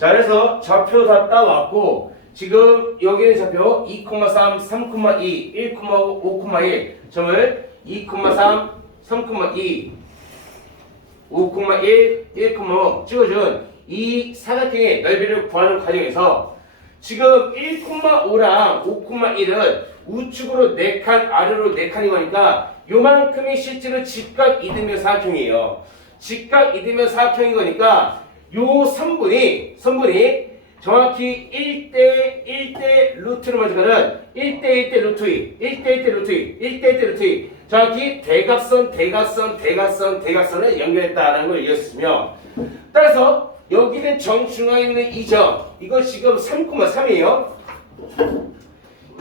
자, 그래서 좌표 다 따왔고 지금 여기는 좌표 2,3, 3,2, 1,5, 5,1 점을 2,3, 3,2, 5,1, 1,5 찍어준 이 사각형의 넓이를 구하는 과정에서 지금 1,5랑 5,1은 우측으로 4칸, 아래로 4칸이 거니까 요만큼이 실제로 직각 이등변 사각형이에요. 직각 이등변 사각형인 거니까 요 선분이 정확히 1대 1대 루트로 가져가는 1대 1대 루트 2, 1대 1대 루트 2, 1대 1대 루트 2 정확히 대각선을 연결했다라는 걸 이었으며 따라서 여기는 정중앙에 있는 이 점 이거 지금 3,3이에요.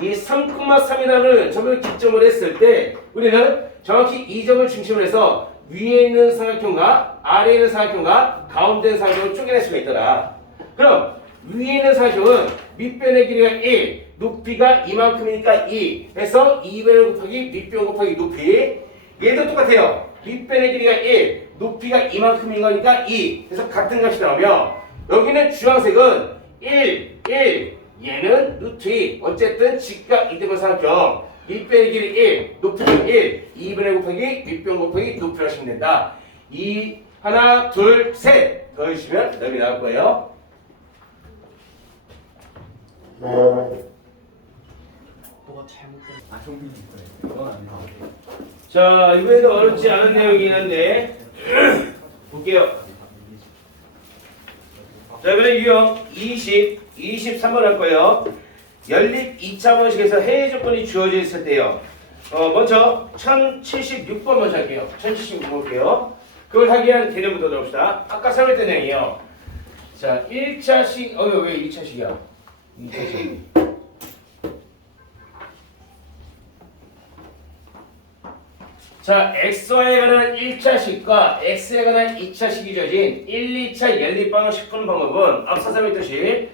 이 3,3이라는 점을 기점으로 했을 때 우리는 정확히 이 점을 중심으로 해서 위에 있는 삼각형과 아래에 있는 삼각형과 가운데 있는 삼각형을 쪼개낼 수가 있더라. 그럼 위에 있는 삼각형은 밑변의 길이가 1, 높이가 이만큼이니까 2 해서 2변 곱하기 밑변 곱하기 높이 얘도 똑같아요. 밑변의 길이가 1, 높이가 이만큼인 거니까 2 해서 같은 값이 나오며 여기는 주황색은 1, 얘는 루트 2 어쨌든 직각 이등변 삼각형 밑변의 길이 1, 높이가 1, 2분의 곱하기 밑변 곱하기 높이를 하시면 된다. 하나, 둘, 셋 더해주시면 넓이 나올 거예요. 뭐가 잘못된 정빈이 거예요. 이건 안 나오게. 자, 이번에도 어렵지 않은 내용이긴 한데 볼게요. 자, 이번에 유형 23번 할 거예요. 연립 2차 방식에서 해외 조건이 주어져 있을 때요. 먼저 1076번 먼저 할게요. 1076번 볼게요. 그걸 하기 위한 개념부터 들어봅시다. 아까 설명했던 내용이요. 자, 1차식, 왜 2차식이야? 2차식. 자, XY에 관한 1차식과 X에 관한 2차식이 주어진 1, 2차 연립방식 푸는 방법은 앞서 설명했듯이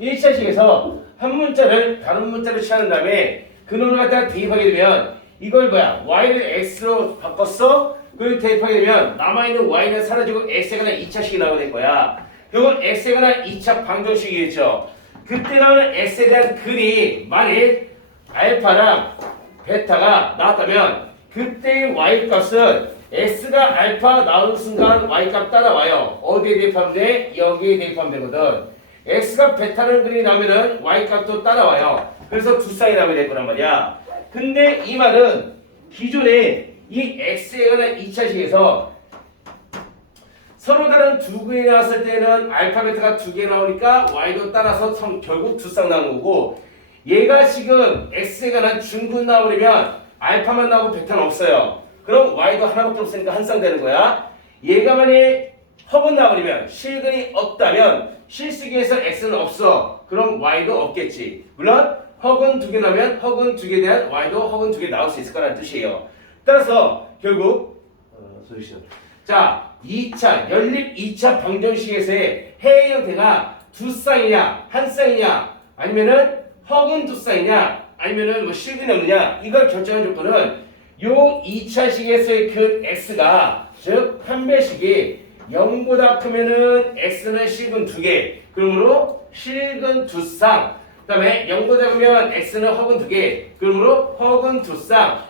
1차식에서 한 문자를 다른 문자로 취하는 다음에 근원을 갖다가 대입하게 되면 이걸 y를 x로 바꿨어? 그걸 대입하게 되면 남아있는 y는 사라지고 x에 관한 2차식이 나오게 될 거야. 이건 x에 관한 2차 방정식이겠죠. 그때 나오는 x에 대한 근이 만일 알파랑 베타가 나왔다면 그때의 y값은 x가 알파 나오는 순간 y값 따라와요. 어디에 대입하면 돼? 여기에 대입하면 되거든. x가 베타라는 그림이 나오면은 y값도 따라와요. 그래서 두 쌍이 나오게 될 거란 말이야. 근데 이 말은 기존에 이 x에 관한 2차식에서 서로 다른 두 근이 나왔을 때는 알파 베타가 두 개 나오니까 y도 따라서 결국 두 쌍 나오는 거고 얘가 지금 x에 관한 중근 나오려면 알파만 나오고 베타는 없어요. 그럼 y도 하나밖에 없으니까 한 쌍 되는 거야. 얘가 만약에 허근 나오려면 실근이 없다면 실수기에서 x는 없어. 그럼 y도 없겠지. 물론 허근 두 개 나오면 허근 두 개에 대한 y도 허근 두 개 나올 수 있을 거라는 뜻이에요. 따라서 결국 자 2차 연립 2차 방정식에서의 해의 형태가 두 쌍이냐 한 쌍이냐 아니면은 허근 두 쌍이냐 아니면은 뭐 실근이 없느냐 이걸 결정하는 조건은 요 2차식에서의 그 x가 즉 한 배식이 0보다 크면은 x는 실근 2개 그러므로 실근 2쌍 그 다음에 0보다 작으면 x는 허근 2개 그러므로 허근 2쌍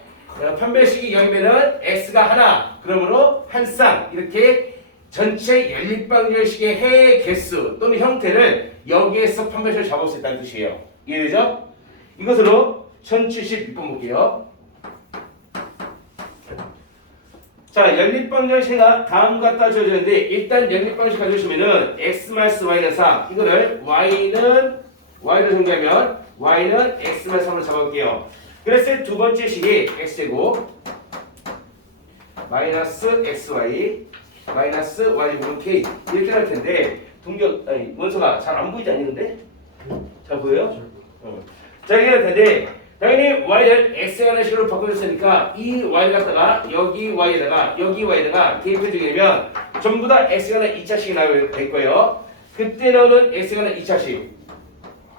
판별식이 0이면은 x가 하나 그러므로 한 쌍 이렇게 전체 연립방정식의 해의 개수 또는 형태를 여기에서 판별식을 잡을 수 있다는 뜻이에요. 이해되죠? 이것으로 1076번 볼게요. 자, 연립방정식가 다음과 같다 주어졌는데 일단 연립방정식 가져오시면은 x-y는 3 이거를 y를 정리하면 y는 x-3으로 잡아볼게요. 그래서 두 번째 식이 x제곱 마이너스 xy 마이너스 y제곱은 k 이렇게 할 텐데 원서가 잘 안 보이지 않는데? 잘 보여요? 자, 이렇게 할 텐데 당연히 y를 x에 관한 식으로 바꿔줬으니까 이 y 갖다가 여기 y에다가 대입해주게 되면 전부 다 x에 관한 2차식이 나오게 될 거예요. 그때 나오는 x에 관한 2차식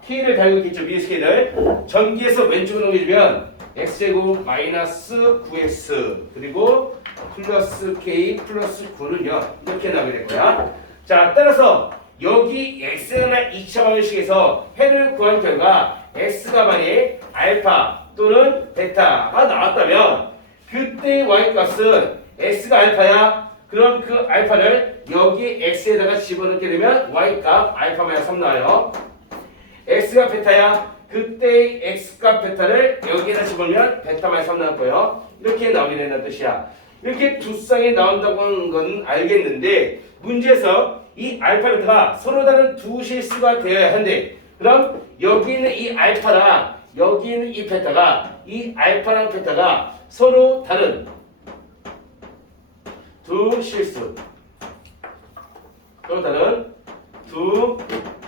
k를 달고 있겠죠. 위에 스케일을 전기에서 왼쪽으로 넘겨주면 x제곱 마이너스 9x 그리고 플러스 k 플러스 9는요 이렇게 나오게 될 거야. 자, 따라서 여기 x나 2차 방정식에서 해를 구한 결과 x가 만약 알파 또는 베타가 나왔다면 그때 y 값은 x가 알파야. 그럼 그 알파를 여기 x에다가 집어넣게 되면 y 값 알파 마이너스 3 나와요. x가 베타야. 그때 x값 베타를 여기에다 집어넣으면 베타 마이너스 3 나올 거예요. 이렇게 나오게 된다는 뜻이야. 이렇게 두 쌍이 나온다고 하는 건 알겠는데 문제에서 이 알파 베타가 서로 다른 두 실수가 되어야 한대. 그럼 여기 있는 이 알파랑 여기 있는 이 베타가 이 알파랑 베타가 서로 다른 두 실수, 서로 다른 두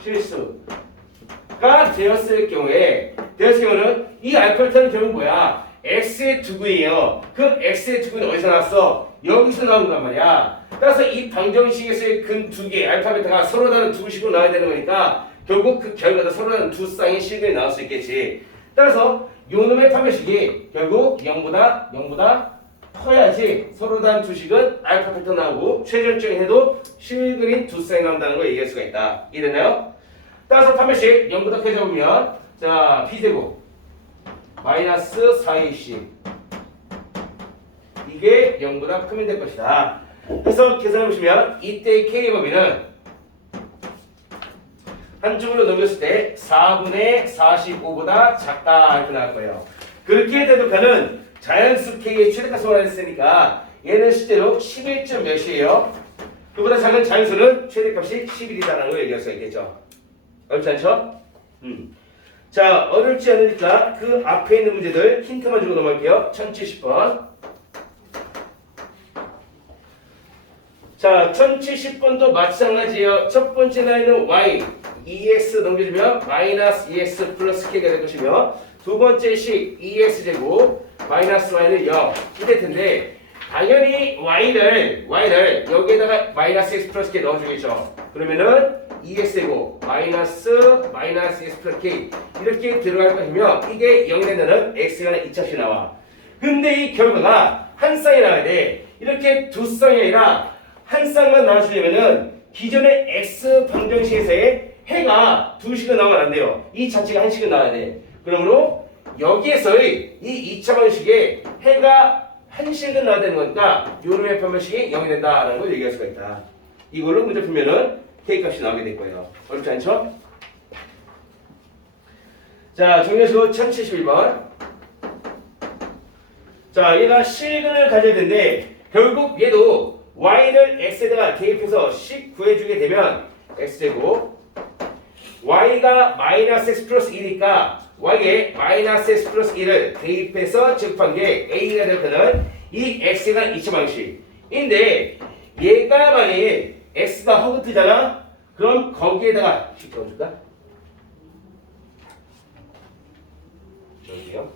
실수가 되었을 경우는 이 알파 베타는 결국 뭐야? x의 두근이에요. 그 x의 두근이 어디서 나왔어? 여기서 나온 거란 말이야. 따라서 이 방정식에서의 근 두 개, 알파 베타가 서로 다른 두 식으로 나와야 되는 거니까 결국 그 결과도 서로 다른 두 쌍의 식이 나올 수 있겠지. 따라서 요놈의 판별식이 결국 0보다 커야지 서로 다른 두 식은 알파 베타 나오고 최종적인 해도 실근인 두 쌍이 나온다는 걸 얘기할 수가 있다. 이해되나요? 따라서 판별식 0보다 크게 잡으면 자 b제곱 마이너스 4ac 이게 0보다 크면 될 것이다. 그래서 계산해보시면 이때의 k의 범위는 한쪽으로 넘겼을 때 4분의 45보다 작다 이렇게 나올 거예요. 그렇게 대독하는 자연수 k의 최대값을 원했으니까 얘는 실제로 11점 몇이에요? 그보다 작은 자연수는 최대값이 11이다라는 걸 얘기할 수 있겠죠. 어렵지 않죠? 자, 어렵지 않으니까 그 앞에 있는 문제들 힌트만 주고 넘어갈게요. 1070번. 자, 1070번도 마찬가지예요. 첫 번째 라인은 y, 2x 넘겨주면 마이너스 2x 플러스 k가 될 것이며 두 번째 식 2x제곱 마이너스 y는 0 이될 텐데 당연히 y를 여기에다가 마이너스 x 플러스 k 넣어주겠죠. 그러면은 2x제곱 마이너스 x 플러스 k 이렇게 들어갈 것이며 이게 0이 된다는 x가 2차씩 나와. 근데 이 결과가 한 쌍이 나와야 돼. 이렇게 두 쌍이 아니라 한 쌍만 나와주려면은 기존의 x 방정식에서의 해가 두 식은 나오면 안 돼요. 이 자체가 한 식은 나와야 돼. 그러므로 여기에서의 이 2차 방정식에 해가 한 식은 나와야 되는 거니까 요놈의 판별식이 0이 된다라는 걸 얘기할 수가 있다. 이걸로 문제 풀면은 k값이 나오게 될 거예요. 어렵지 않죠? 자, 정리하시고 1071번. 자, 얘가 실근을 가져야 되는데 결국 얘도 y를 x에다가 대입해서 식 구해주게 되면 x제곱 y가 마이너스 x 플러스 1이니까 y에 마이너스 x 플러스 1을 대입해서 제곱한 게 a가 되는 이 x가 2차 방식인데 얘가 만약 x가 허그트잖아? 그럼 거기에다가 식 넣어줄까? 저기요.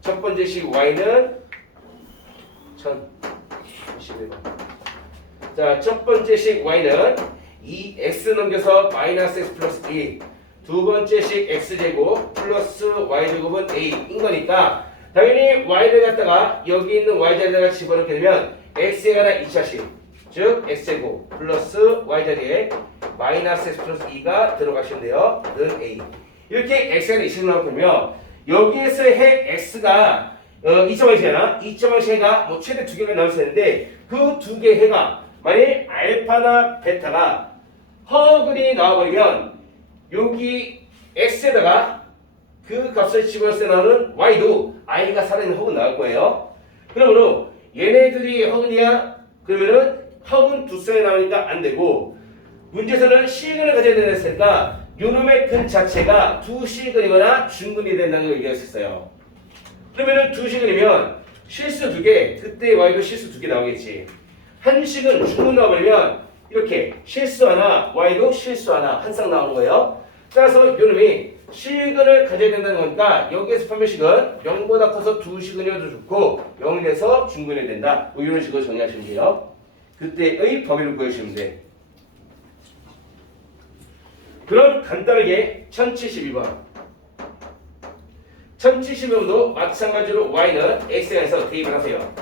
첫 번째 식 y는 1011번. 자, 첫 번째 식 y는 2x 넘겨서 마이너스 x 플러스 2. 두 번째 식 x제곱 플러스 y제곱은 a인 거니까 당연히 y를 갖다가 여기 있는 y 자리에다가 집어넣게 되면 x에 관한 2차식 즉 x제곱 플러스 y 자리에 마이너스 x 플러스 2가 들어가시면 돼요. 는 a. 이렇게 x가 2씩 나오면 여기에서 해 x가 2차 방식이잖아. 2차 방식 해가 뭐 최대 2개가 나올 수 있는데 그 두 개 해가 만약 알파나 베타가 허근이 나와버리면 여기 x에다가 그 값을 집어넣을 때 나오는 y도 i가 살아있는 허근 나올 거예요. 그러므로 얘네들이 허근이야? 그러면은 허근 두 쌍이 나오니까 안 되고 문제에서는 실근을 가져야 된다 했으니까 요놈의 근 자체가 두 실근이거나 중근이 된다는 걸 얘기할 수 있어요. 그러면은 두 식이면 실수 두 개, 그때 y도 실수 두 개 나오겠지. 한 식은 중근 나와버리면 이렇게 실수 하나, y도 실수 하나 한 쌍 나오는 거예요. 따라서 요놈이 실근을 가져야 된다는 거니까 여기에서 판별식은 0보다 커서 두 식은이어도 좋고 0이 돼서 중근이 된다. 뭐 이런 식으로 정리하시면 돼요. 그때의 범위를 구해주시면 돼. 그럼 간단하게 1072번. 1072번도 마찬가지로 y는 x에서 대입을 하세요.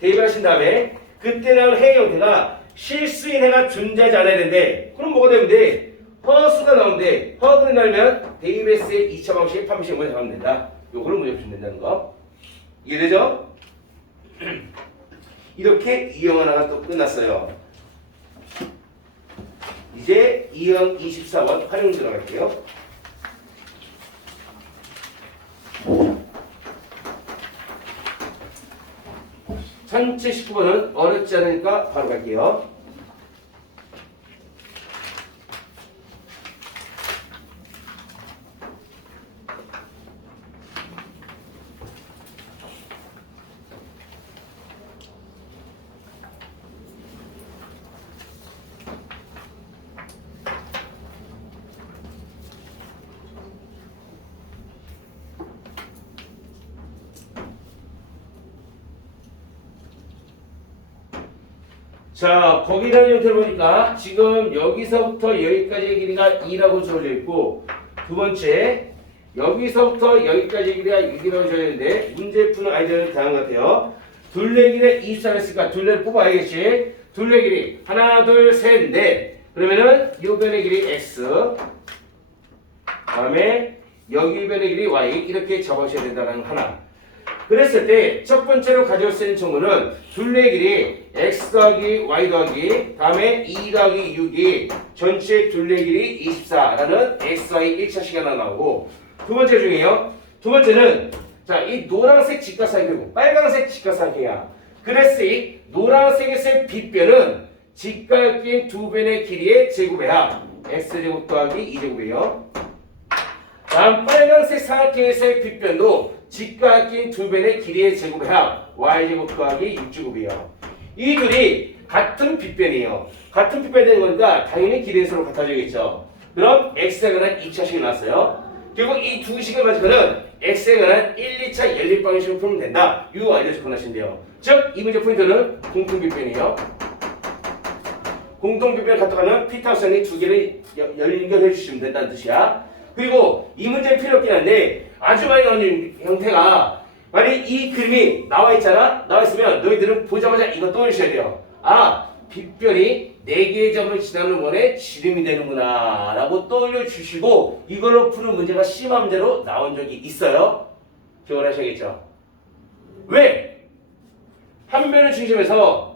대입을 하신 다음에 그때 나올 해의 형태가 실수인 해가 존재하지 않아야 되는데 그럼 뭐가 되면 돼? 허수가 나오는데 허가 나오면 데이비스의 2차 방식, 판별식 먼저 하면 된다. 요거를 문제 풀면 된다는 거. 이해되죠? 이렇게 이형 하나가 또 끝났어요. 이제 이형 24번 활용 들어갈게요. 전체 19번은 어렵지 않으니까 바로 갈게요. 자, 거기라는 형태를 보니까 지금 여기서부터 여기까지의 길이가 2라고 주어져 있고 두 번째 여기서부터 여기까지의 길이가 6이라고 주어져 있는데 문제 푸는 아이디어는 다른 것 같아요. 둘레 길이 24를 했으니까 둘레를 뽑아야겠지. 둘레 길이 하나 둘 셋 넷 그러면은 요 변의 길이 x 다음에 여기 변의 길이 y 이렇게 적으셔야 된다는 하나. 그랬을 때 첫 번째로 가져올 수 있는 정보는 둘레 길이 x 더하기 y 더하기 다음에 2 더하기 6이 전체 둘레 길이 24라는 xy 1차식이 하나 나오고 두 번째 중에요. 두 번째는 자, 이 노란색 직각삼각형이고 빨간색 직각삼각형이야. 그래서 이 노란색에서의 빗변은 직각인 두 변의 길이의 제곱이야. x제곱 더하기 2제곱이에요. 다음 빨간색 삼각형에서의 빗변도 직각인 두 변의 길이의 제곱이야. y제곱 더하기 6제곱이에요. 이 둘이 같은 빗변이에요. 같은 빗변이 되는 거니까 당연히 길이의 수로 같아져야겠죠. 그럼 x에 관한 2차식이 나왔어요. 결국 이 두 식을 가지고는 x에 관한 1, 2차 연립 방식으로 풀면 된다. 이거 알려주고 하시는데요. 즉, 이 문제 포인트는 공통빗변이에요. 공통빗변을 갖다가는 피타고라스의 두 개를 연결해 주시면 된다는 뜻이야. 그리고 이 문제는 필요 없긴 한데 아주 많이 나오는 형태가 만약 이 그림이 나와 있잖아. 나와 있으면 너희들은 보자마자 이거 떠올리셔야 돼요. 아, 빗변이 4개의 점을 지나는 거에 지름이 되는구나 라고 떠올려 주시고 이걸로 푸는 문제가 시험대로 나온 적이 있어요. 기억을 하셔야겠죠. 왜? 한 변을 중심에서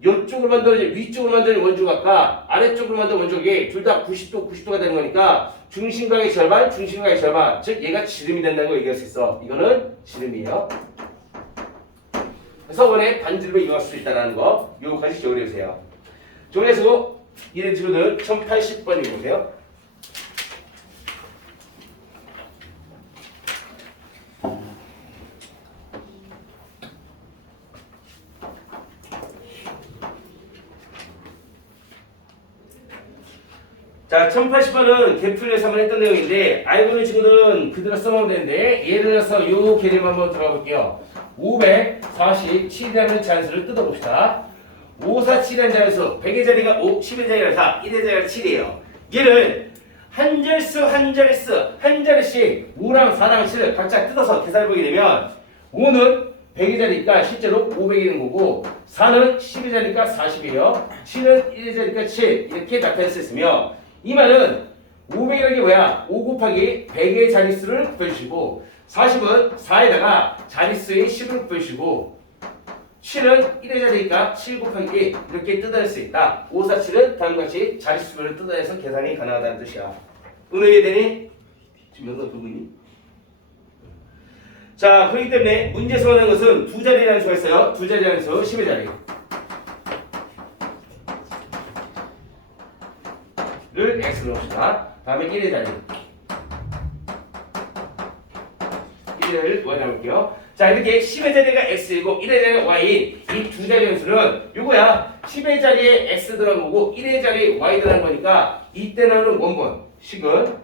이쪽으로 만들어진 위쪽으로 만드는 원주각과 아래쪽으로 만드는 원주각이 둘 다 90도 90도가 되는 거니까 중심각의 절반 중심각의 절반 즉 얘가 지름이 된다고 얘기할 수 있어. 이거는 지름이에요. 그래서 원의 반지름을 이용할 수 있다는 거 요거까지 기억을 해주세요. 정리해서 이런 친구들 1080번 읽어보세요. 자, 1080번은 개풀에서 한번 했던 내용인데 알고 있는 친구들은 그대로 써놓으면 되는데 예를 들어서 이 개념 한번 들어가 볼게요. 547이라는 자연수를 뜯어봅시다. 547이라는 자연수 100의 자리가 5, 10의 자리가 4, 1의 자리가 7이에요. 얘를 한 자릿수 한 자릿수 한 자릿씩 5랑 4랑 7을 각자 뜯어서 계산해 보게 되면 5는 100의 자리니까 실제로 500이 되는 거고 4는 10의 자리니까 40이에요. 7은 1의 자리니까 7 이렇게 나타낼 수 있으며 이 말은 500이라는 게 뭐야? 5 곱하기 100의 자릿수를 곱해주시고 40은 4에다가 자릿수의 10을 곱해주시고 7은 1의 자리니까 7 곱하기 1 이렇게 뜯어낼 수 있다. 5, 4, 7은 다음과 같이 자릿수를 뜯어내서 계산이 가능하다는 뜻이야. 오늘 이해되니? 지금 연서 부분이? 자, 그렇기 때문에 문제에서 하는 것은 두 자리라는 수가 있어요. 두 자리라는 수 10의 자리 를 x로 넣읍시다. 다음에 1의 자리 1을 y 나올게요. 자, 이렇게 10의 자리가 x이고 1의 자리가 y 이 두 자리 연수는 요거야. 10의 자리에 x 들어간 거고 1의 자리에 y 들어간 거니까 이때 나오는 원본 식은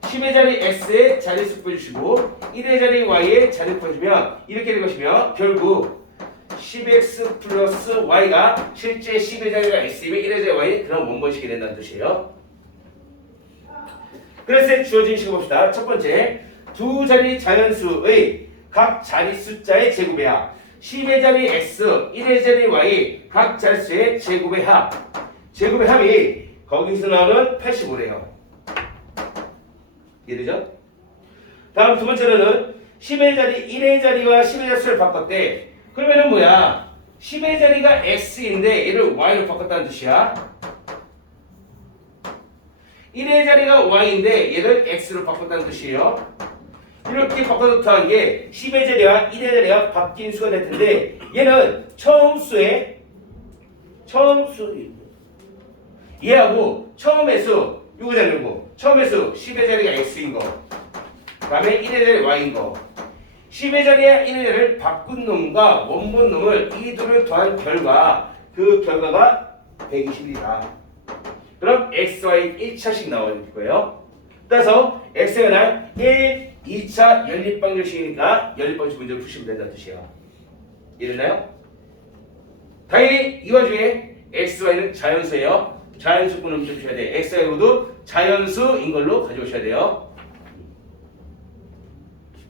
10의 자리 x에 자릿수 빼주시고 1의 자리 y에 자릿수 빼주면 이렇게 될 것이며 결국 10x 플러스 y가 실제 10의 자리가 x이면 1의 자리 y 그런 원본식이 된다는 뜻이에요. 그래서 주어진 식을 봅시다. 첫 번째, 두 자리 자연수의 각 자리 숫자의 제곱이야. 10의 자리 x, 1의 자리 y 각 자릿수의 제곱의 합. 제곱의 합이 거기서 나오는 85래요. 이해되죠? 다음 두 번째로는 10의 자리, 1의 자리와 10의 자릿수를 바꿨대. 그러면은 뭐야? 10의 자리가 x인데 얘를 y로 바꿨다는 뜻이야. 1의 자리가 y인데 얘를 x로 바꿨다는 뜻이에요. 이렇게 바꿔놓다는 게 10의 자리와 1의 자리가 바뀐 수가 될 텐데 얘는 처음 수 얘하고 처음의 수 이거 잡는 처음의 수 10의 자리가 x인 거 그 다음에 1의 자리 y인 거 10의 자리와 1의 자리를 바꾼 놈과 원본 놈을 이 둘을 더한 결과 그 결과가 120이다. 그럼 x, y 1차씩 나올 거예요. 따라서 x가 난 1, 2차 연립방정식이니까 연립방정식 문제를 푸시면 된다는 뜻이에요. 이해되나요? 당연히 이 와중에 x, y는 자연수예요. 자연수분을 푸셔야 돼. x, y 모두 자연수인 걸로 가져오셔야 돼요.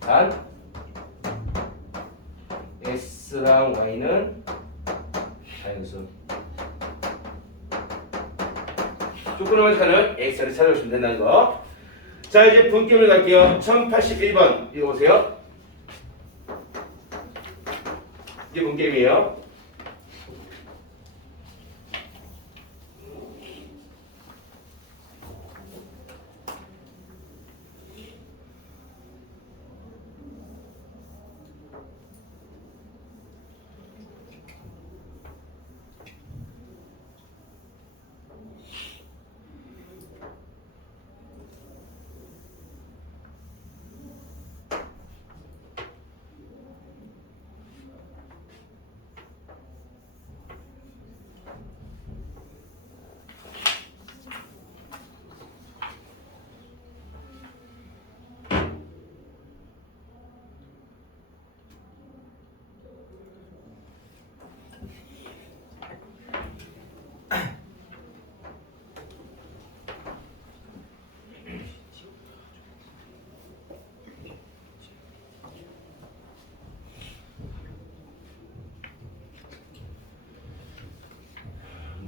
단 x랑 y는 자연수. 조건을 하는 x를 찾아오시면 된다는 거. 자, 이제 분기문을 갈게요. 1081번 읽어보세요. 이게 분기문이에요.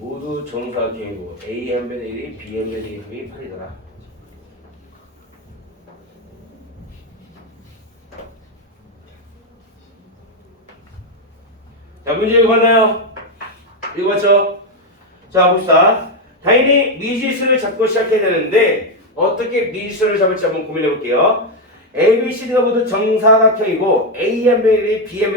모두 정사각형이고 A 한 변의 1이 B 한 변의 1이 합이 8이더라. 자, 문제 읽어봤나요? 읽어봤죠? 자, 봅시다. 당연히 미지수를 잡고 시작해야 되는데 어떻게 미지수를 잡을지 한번 고민해 볼게요. A, B, C가 모두 정사각형이고 A 한 변의 1이 B 한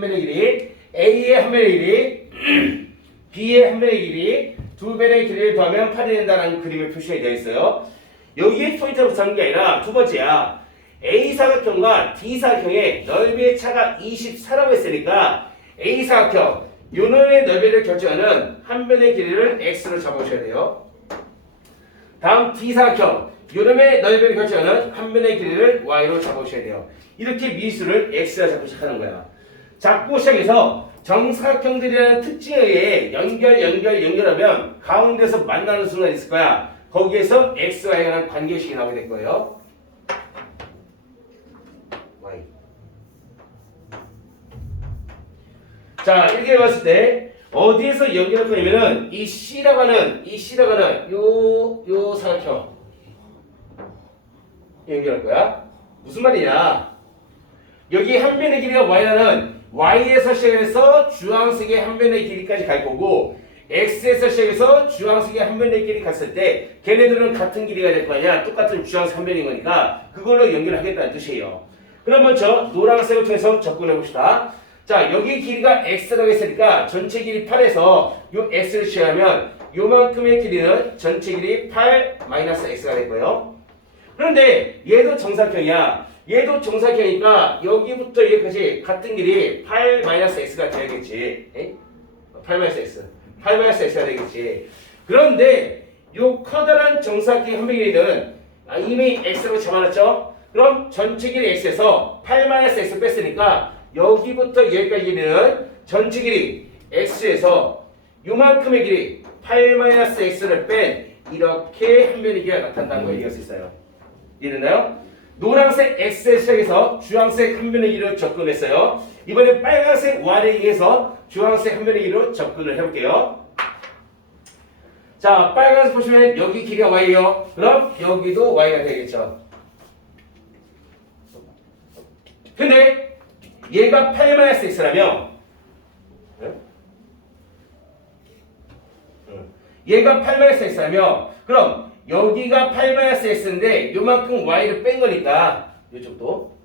변의 1이 A의 한 변의 1이 B의 한 변의 길이 두 변의 길이를 더하면 8이 된다는 그림을 표시가 되어 있어요. 여기에 포인트가 붙는 게 아니라 두 번째야. A 사각형과 D 사각형의 넓이의 차가 24라고 했으니까 A 사각형 요 놈의 넓이를 결정하는 한 변의 길이를 x로 잡으셔야 돼요. 다음 D 사각형 요 놈의 넓이를 결정하는 한 변의 길이를 y로 잡으셔야 돼요. 이렇게 미수를 x로 잡고 시작하는 거야. 잡고 시작해서 정사각형들이라는 특징에 의해 연결하면 가운데서 만나는 순간이 있을 거야. 거기에서 x와에 관한 관계식이 나오게 될 거예요. y. 자, 이렇게 봤을 때 어디에서 연결할 거냐면은 이 C라고 하는 요 사각형 연결할 거야. 무슨 말이냐? 여기 한 변의 길이가 y라는 y에서 시작해서 주황색의 한 변의 길이까지 갈 거고 x에서 시작해서 주황색의 한 변의 길이 갔을 때 걔네들은 같은 길이가 될 거 아니야. 똑같은 주황색 한 변인 거니까 그걸로 연결하겠다는 뜻이에요. 그럼 먼저 노란색을 통해서 접근해 봅시다. 자, 여기 길이가 x라고 했으니까 전체 길이 8에서 요 x를 취하면 요만큼의 길이는 전체 길이 8 마이너스 x가 될 거예요. 그런데 얘도 정사각형이야. 얘도 정사각형이니까 여기부터 여기까지 같은 길이 8 마이너스 x가 돼야겠지. 8 마이너스 x. 8 마이너스 x가 되겠지. 그런데 요 커다란 정사각형 한 변의 길이는 이미 x로 잡아놨죠? 그럼 전체 길이 x에서 8 마이너스 x 뺐으니까 여기부터 여기까지 길이는 전체 길이 x에서 요만큼의 길이 8 마이너스 x를 뺀 이렇게 한 변의 길이가 나타난다는 걸 얘기할 수 있어요. 이해됐나요? 노란색 x에 시작해서 주황색 한 변의 길이를 접근했어요. 이번에 빨간색 y에 의해서 주황색 한 면의 길이로 접근을 해볼게요. 자, 빨간색 보시면 여기 길이가 y예요. 그럼 여기도 y가 되겠죠. 근데 얘가 8-x라며 얘가 8-x라며 그럼 여기가 8-x인데 요만큼 y를 뺀 거니까 이쪽도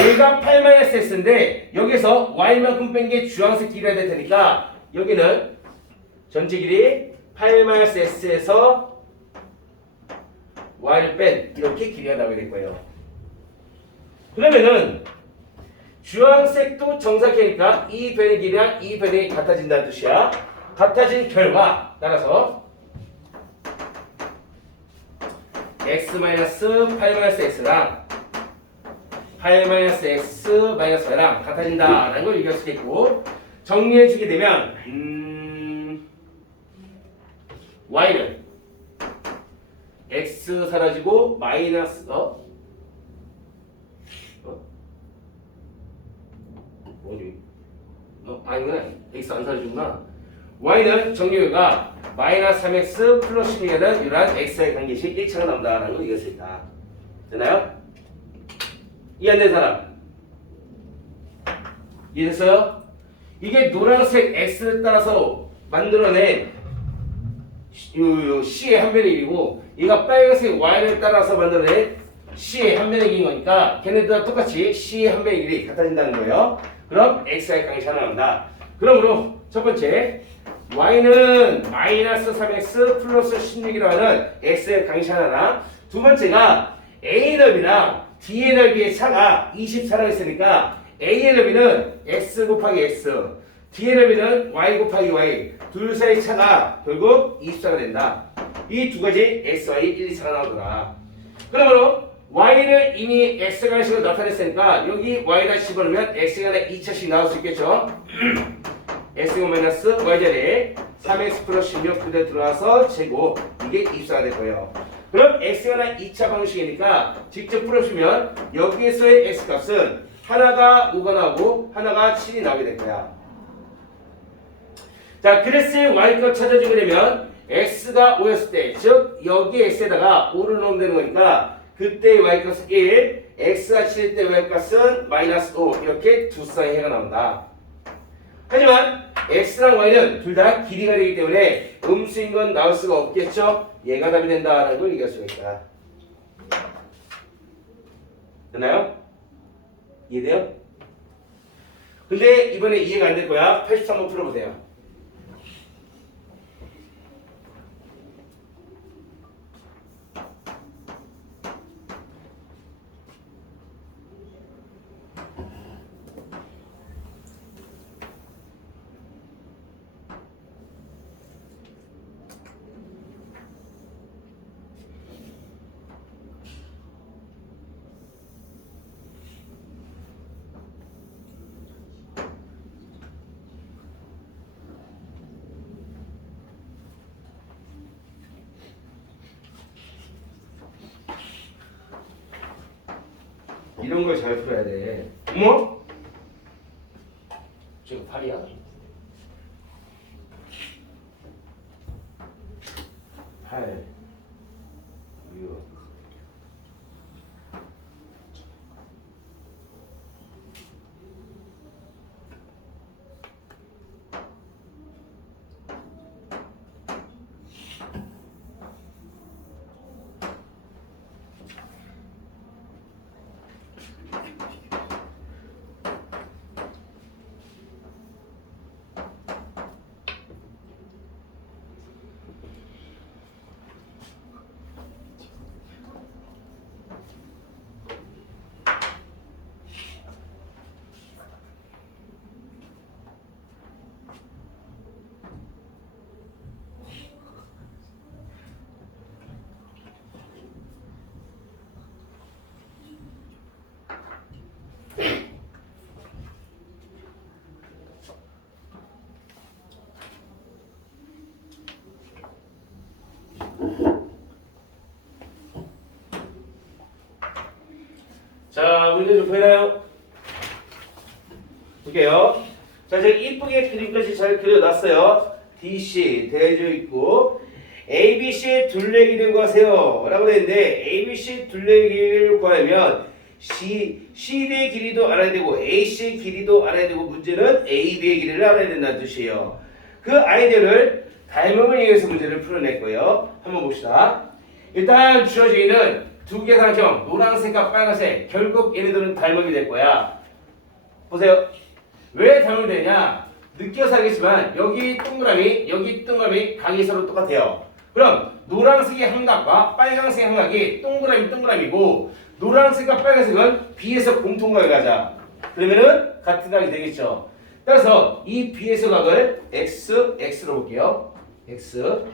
얘가 8-x인데 여기서 y만큼 뺀 게 주황색 길이가 될 테니까 여기는 전체 길이 8-x에서 y를 뺀 이렇게 길이가 나오게 될 거예요. 그러면은 주황색도 정사각이니까 이 변의 길이랑 이 변의 길이 같아진다는 뜻이야. 같아진 결과 따라서 x-8-x랑 8-x-y랑 같아진다라는 걸 얘기할 수 있겠고 정리해주게 되면 y는 x 사라지고 마이너스 뭐지? 아니구나. x 안 사라지구나. y는 정리가 마이너스 3x 플러스 16이라는 이러한 x의 관계식 1차가 나온다라는 걸 얘기할 수 있다. 됐나요? 이해 안 되는 사람? 이해됐어요? 이게 노란색 x를 따라서 만들어낸 C의 한 변의 길이고 얘가 빨간색 Y를 따라서 만들어낸 C의 한 변의 길인 거니까 걔네들과 똑같이 C의 한 변의 길이 같아진다는 거예요. 그럼 X의 관계식 하나 나온다. 그러므로 첫 번째 Y는 마이너스 3X 플러스 16이라고 하는 X의 관계식 하나나 두 번째가 A의 넓이랑 D의 넓이의 차가 24라고 했으니까 A의 넓이는 X 곱하기 X D의 넓이는 Y 곱하기 Y 둘 사이 차가 결국 24가 된다. 이 두 가지 X, Y, 1, 2차가 나오더라. 그러므로 Y를 이미 X관식으로 나타냈으니까 여기 Y다 집어넣으면 X가 2차씩 나올 수 있겠죠. X가 마이너스 Y 자리에 3X 플러스 16 그대로 들어와서 제곱 이게 24가 될 거예요. 그럼 X가 2차 방식이니까 직접 풀어주면 여기에서의 X값은 하나가 5가 나오고 하나가 7이 나오게 될 거야. 자, 그래스의 y값 찾아주게 되면 x가 5였을 때, 즉 여기 x에다가 5를 넣으면 되는 거니까 그때 y값은 1, x가 7일 때 y값은 마이너스 5 이렇게 두 쌍의 해가 나온다. 하지만 x랑 y는 둘 다 길이가 되기 때문에 음수인 건 나올 수가 없겠죠. 얘가 답이 된다는 걸 얘기할 수가 있다. 됐나요? 이해돼요? 근데 이번에 이해가 안 될 거야. 83번 풀어보세요. 이런 걸 잘 풀어야 돼. 뭐? 지금 8이야. 8, 6. 자, 문제 좀 보이나요? 볼게요. 자, 제가 이쁘게 그림까지 잘 그려놨어요. DC 대져 있고 ABC 둘레길을 구하세요 라고 되는데 ABC 둘레길을 구하려면 CD의 길이도 알아야 되고 AC의 길이도 알아야 되고 문제는 AB의 길이를 알아야 된다는 뜻이에요. 그 아이디어를 닮음을 이용해서 문제를 풀어낼 거예요. 한번 봅시다. 일단 주어지는 두 계산형 노란색과 빨간색 결국 얘네들은 닮음이 될 거야. 보세요. 왜 닮음이 되냐? 느껴서 알겠지만 여기 동그라미 여기 동그라미 각이 서로 똑같아요. 그럼 노란색의 함각과 빨간색의 함각이 동그라미고 노란색과 빨간색은 B에서 공통각을 가자. 그러면은 같은 각이 되겠죠. 따라서 이 B에서 각을 X로 볼게요. X.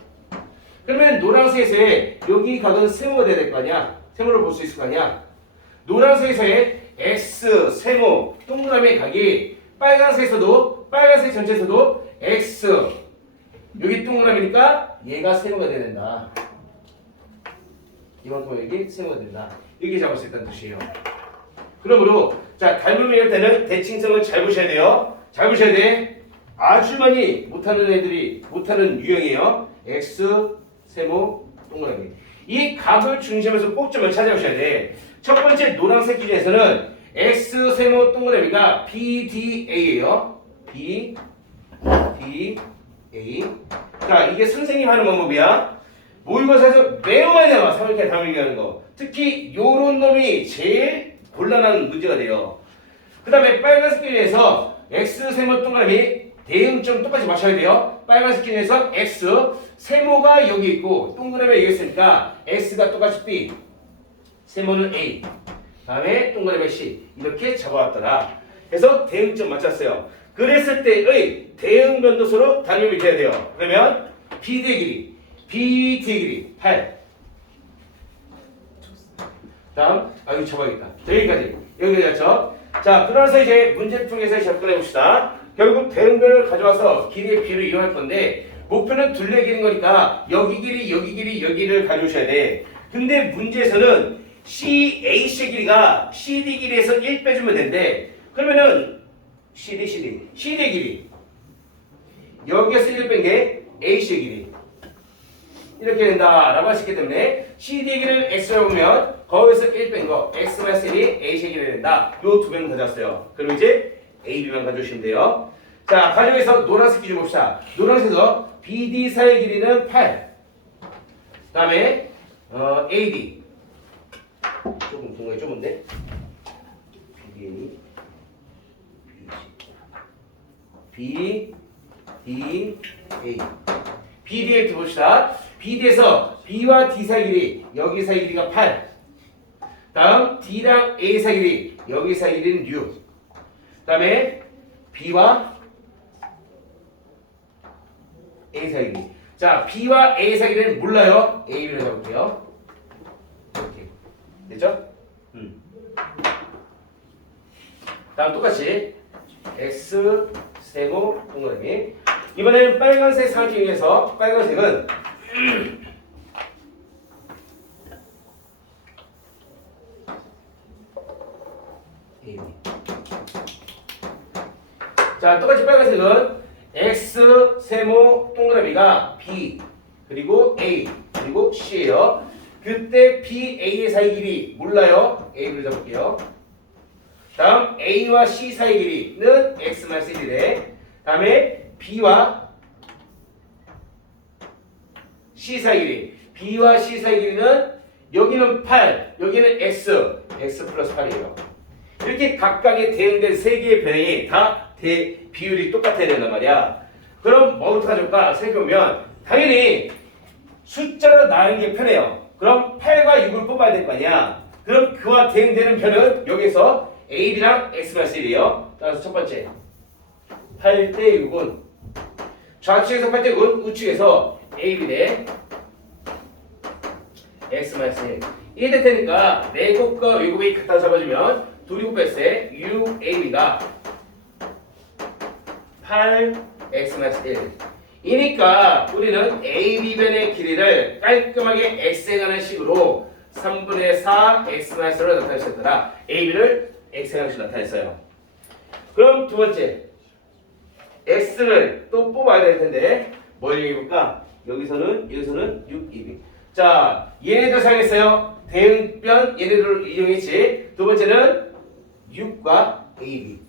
그러면 노란색에서의 여기 각은 세모가 돼야 될 거 아니야? 세모를 볼 수 있을 거 아니야? 노란색에서의 X, 세모, 동그라미의 각이 빨간색 전체에서도 X. 여기 동그라미니까 얘가 세모가 돼야 된다. 이만큼 여기 세모가 된다. 이렇게 잡을 수 있다는 뜻이에요. 그러므로 자 닮음을 할 때는 대칭성을 잘 보셔야 돼요. 잘 보셔야 돼. 아주 많이 못하는 애들이 못하는 유형이에요. X, 세모, 동그라미. 이 각을 중심에서 꼭점을 찾아오셔야 돼. 첫 번째 노란색 기준에서는 X, 세모, 동그라미가 BDA예요. BDA. 자 이게 선생님 하는 방법이야. 모의고사에서 매우 많이 나와. 삼각형 담을기 하는 거. 특히 요런 놈이 제일 곤란한 문제가 돼요. 그 다음에 빨간색 기준에서 X, 세모, 동그라미 대응점 똑같이 맞춰야 돼요. 빨간색 기준에서 X, 세모가 여기 있고 동그라미가 여기 있으니까 X가 똑같이 B, 세모는 A, 다음에 동그라미 C 이렇게 잡아왔더라. 그래서 대응점 맞췄어요. 그랬을 때의 대응 변도수로 단위이 돼야 돼요. 그러면 BD의 길이, BD의 길이 8. 다음, 이거 접어야겠다. 여기까지 쳐. 자, 그러면서 이제 문제를 통해서 접근해 봅시다. 결국 대응변을 가져와서 길이의 비를 이용할 건데 목표는 둘레 길인 거니까 여기 길이, 여기 길이, 여기를 가져오셔야 돼. 근데 문제에서는 CAC의 길이가 CD 길이에서 1 빼주면 된대. 그러면은 CD의 길이 여기에서 1 뺀 게 AC의 길이 이렇게 된다라고 할 수 있기 때문에 CD의 길이를 X라고 보면 거기서 1 뺀 거 X-1이 AC의 길이 된다. 요 두 배는 가져왔어요. 그럼 이제 AB만 가져오시면 돼요. 자, 가정에서 노란색 기준 봅시다. 노란색에서 BD 사이의 길이는 8. 다음에 AD 조금 공간이 좁은데 BDA BDA BD에 봅시다. BD에서 B와 D 사이 길이 여기 사이 길이가 8. 다음 D랑 A 사이 길이 여기 사이 길이는 6. 다음에 B와 A 사이 길이. 자, B와 A 사이 길이는 몰라요. A를 잡을게요. 이렇게 됐죠? 다음 똑같이 X 세모 동그라미. 이번에는 빨간색 삼각형에서 빨간색은 자, 똑같이 빨간색은 X 세모 동그라미가 B 그리고 A 그리고 C예요. 그때 B, A의 사이 길이 몰라요. A를 잡을게요. 다음 A와 C 사이 길이는 X-1래. 다음에 B와 C 사이 길이. B와 C 사이 길이는 여기는 8, 여기는 X 플러스 8이에요. 이렇게 각각의 대응된 세 개의 변형이 다 비율이 똑같아야 된단 말이야. 그럼 뭐부터 가져올까? 생각해보면 당연히 숫자로 나누는 게 편해요. 그럼 8과 6을 뽑아야 될 거 아니야. 그럼 그와 대응되는 변은 여기서 AB랑 X-1이에요. 따라서 첫 번째 8대 6은 좌측에서 8대 6은 우측에서 AB 대 X-1 이게 될 테니까 내곱과 외곱이 갖다 잡아주면 둘이 곱했을 때 6AB가 8X-1 이니까 우리는 AB변의 길이를 깔끔하게 X에 가는 식으로 3분의 4 x-로 나타냈었더라. AB를 x의 방식으로 나타냈어요. 그럼 두 번째 x를 또 뽑아야 될 텐데 뭘 얘기해볼까? 여기서는 6AB. 자, 얘네들 사용했어요. 대응변 얘네들을 이용했지. 두 번째는 6과 AB.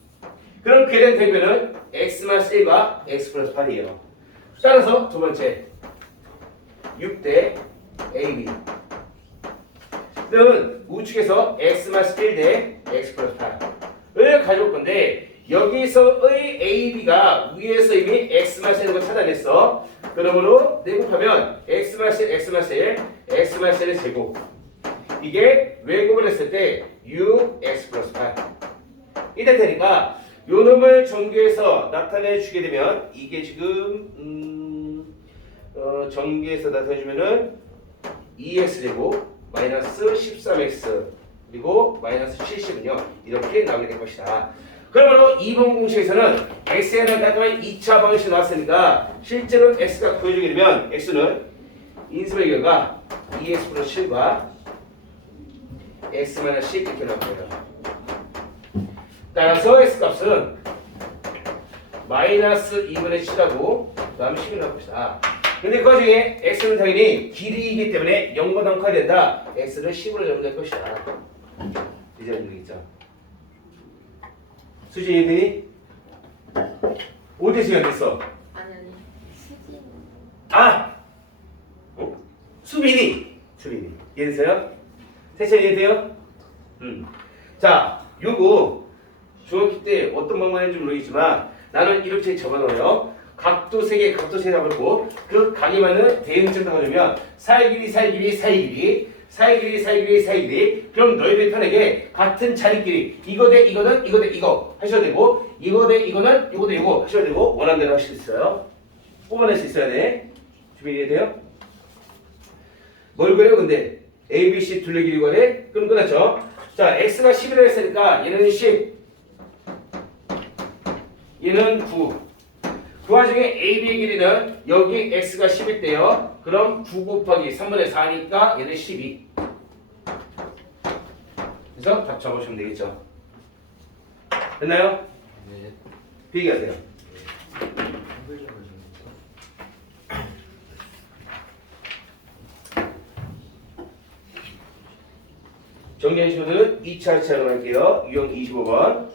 그럼 그에 대한 대응변은 x-1과 x 플러스 8이에요. 따라서 두 번째 6대 AB. 그러면 우측에서 x-1 대 x 플러스 8을 가져올 건데 여기서의 AB가 위에서 이미 x-1을 거 찾아냈어. 그러므로 내곱하면 x-1, x-1의 제곱. 이게 왜곱을 했을 때 6x 플러스 8. 이럴 테니까 요 놈을 전개해서 나타내 주게 되면 이게 지금 전개해서 나타내 주면은 2x 제곱 마이너스 13x 그리고 마이너스 70은요 이렇게 나오게 될 것이다. 그러므로 2번 공식에서는 x에 대한 깔끔한 2차 방식이 나왔으니까 실제로 x가 구해주게 되면 x는 인수의 결과 2x 플러스 7과 x 마이너스 10 이렇게 나올 거예요. 따라서 x 값은 마이너스 2분의 7하고 그 다음에 10이 나올 것이다. 근데 그 와중에 x는 당연히 길이이기 때문에 0보다 커야 된다. x를 10으로 적용될 것이다. 이제 알겠죠? 수지 이해되니? 5대 시간 됐어. 아니 수진 아! 수빈이 이해되세요? 세찬 이해돼요? 자, 요거 중학교 때 어떤 방법인지 모르겠지만 나는 이렇게 적어놓아요. 각도 3개, 각도 3개 잡고 그 각에 맞는 대응점 잡아주면 사이 길이 그럼 너희들 편에게 같은 자리끼리 이거 대 이거는 이거 대 이거 하셔도 되고 이거 대 이거는 이거 대 이거 하셔도 되고 원하는 대로 하실 수 있어요. 뽑아낼 수 있어야 돼. 준비돼요? 뭘 그래요 근데? A, B, C 둘레 길이 구하래? 그럼 끝났죠? 자, X가 10이라고 했으니까 얘는 10 얘는 9 그 와중에 AB의 길이는 여기 X가 10일 그럼 9 곱하기 3분의 4니까 얘는 12 그래서 답 적어주시면 되겠죠. 됐나요? 네. 비교하세요. 정리하신 분들은 2차 촬영 할게요. 유형 25번.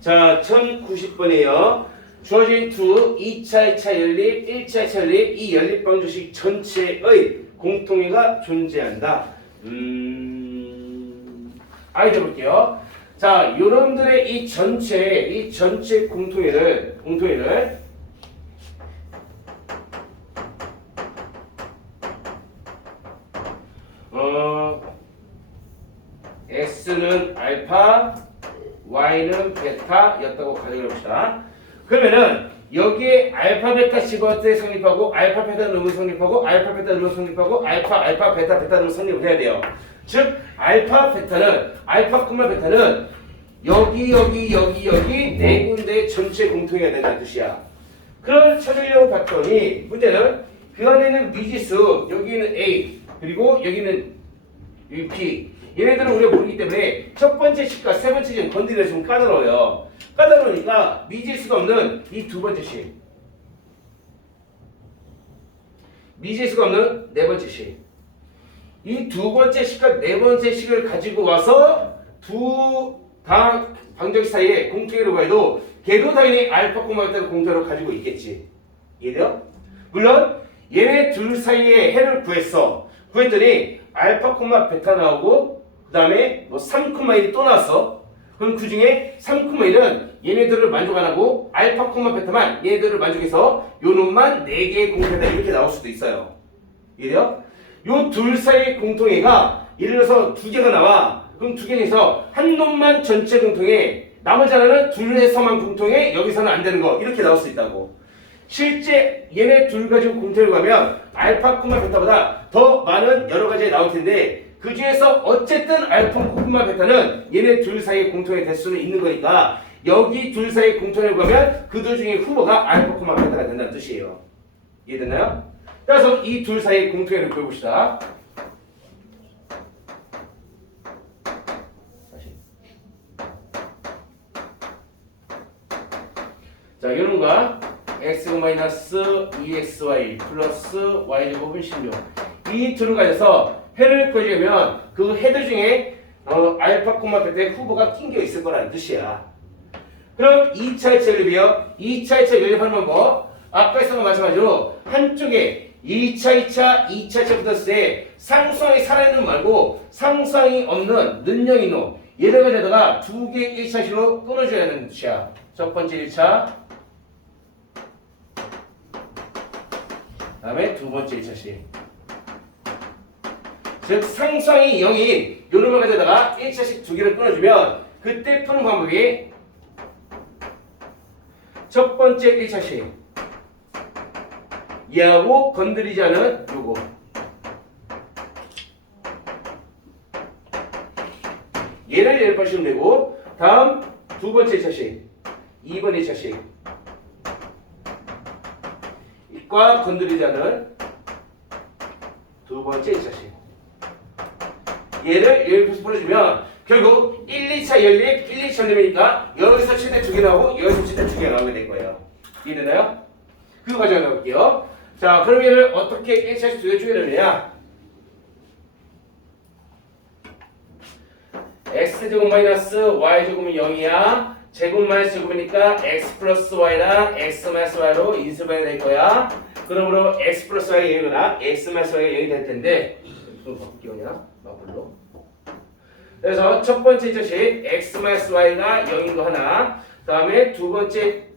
자, 1090번이에요. 주어진 두 2차, 2차 연립, 1차, 2차 연립, 이 연립방 주식 전체의 공통의가 존재한다. 아이들 볼게요. 자, 요놈들의 이 전체 공통의를 X는 알파, Y는 베타였다고 가정해 봅시다. 그러면은 여기에 알파 베타 시버트에 성립하고 알파 베타 놈을 성립하고 알파 베타 놈을 성립하고 알파 베타 놈을 성립을 해야 돼요. 즉 알파 베타는 여기 네 군데 전체 공통해야 된다는 뜻이야. 그걸 찾으려고 봤더니 문제는 그 안에는 미지수 여기는 A 그리고 여기는 B 얘네들은 우리가 모르기 때문에 첫 번째 식과 세 번째 식 건드리려 좀 까다로워요. 까다로우니까 미지수가 없는 이 두 번째 식, 미지수가 없는 네 번째 식, 이 두 번째 식과 네 번째 식을 가지고 와서 두 다 방정식 사이에 공통으로 가도 걔도 당연히 알파 콤마 베타를 공통으로 가지고 있겠지. 이해돼요? 물론 얘네 둘 사이에 해를 구했더니 알파 콤마 베타 나오고 그 다음에 뭐 3, 1이 또 나왔어. 그럼 그 중에 3,1은 얘네들을 만족 안 하고 알파, 베타만 얘네들을 만족해서 요 놈만 4개의 공통이다 이렇게 나올 수도 있어요. 이해돼요? 요 둘 사이의 공통애가 예를 들어서 2개가 나와. 그럼 2개에서 한 놈만 전체 공통애, 나머지 하나는 둘에서만 공통애, 여기서는 안 되는 거 이렇게 나올 수 있다고. 실제 얘네 둘 가지고 공통을 가면 알파, 베타보다 더 많은 여러 가지가 나올 텐데 그 중에서 어쨌든 알파, 베타는 얘네 둘 사이의 공통이 될 수는 있는 거니까 여기 둘 사이의 공통을 가면 그 둘 중에 후보가 알파, 베타가 된다는 뜻이에요. 이해됐나요? 따라서 이 둘 사이의 공통을 보여봅시다. 자, 이놈과 x-2xy 플러스 y제곱은 16 이 둘을 가져서 해를 구해주면 그 해들 중에 알파, 베타의 후보가 낑겨 있을 거라는 뜻이야. 그럼 2차 1차 연립이요. 2차 1차 연립하는 방법 아까 했던 거 마찬가지로 한쪽에 2차 2차 2차 2차 붙었을 때 상수항이 살아있는 놈 말고 상수항이 없는 는영인 놈 얘를 가져다가 2개 1차식으로 끊어줘야 하는 뜻이야. 첫 번째 1차 다음에 두 번째 1차식. 즉 상수항이 0인 요놈을 가져다가 1차식 2개를 끊어주면 그때 푸는 방법이 첫 번째 1차식 얘하고 건드리지 않은 요거 얘를 예를 보시면 되고 다음 두 번째 1차식 2번 1차식 과 건드리지 않은 두 번째 1차식 얘를 이렇게 풀어주면 결국 1, 2차 연립, 1, 2차 연립이니까 여기서 최대 2개 나오고 여기서 최대 2개 나오게 될 거예요. 이해되나요? 그거 가져가 볼게요. 자, 그럼 얘를 어떻게 1차식 2개 쪼개려느냐? x제곱 마이너스 y제곱은 0이야. 제곱 마이너스 제곱이니까 x 플러스 y랑 x 마이너스 y로 인수분해 될 거야. 그러므로 x 플러스 y가 0이거나 x 마이너스 y가 0이 될 텐데 무슨 바뀌었냐? 마블로. 그래서 첫 번째 자식 x 마이너스 y가 0인 거 하나. 다음에 두 번째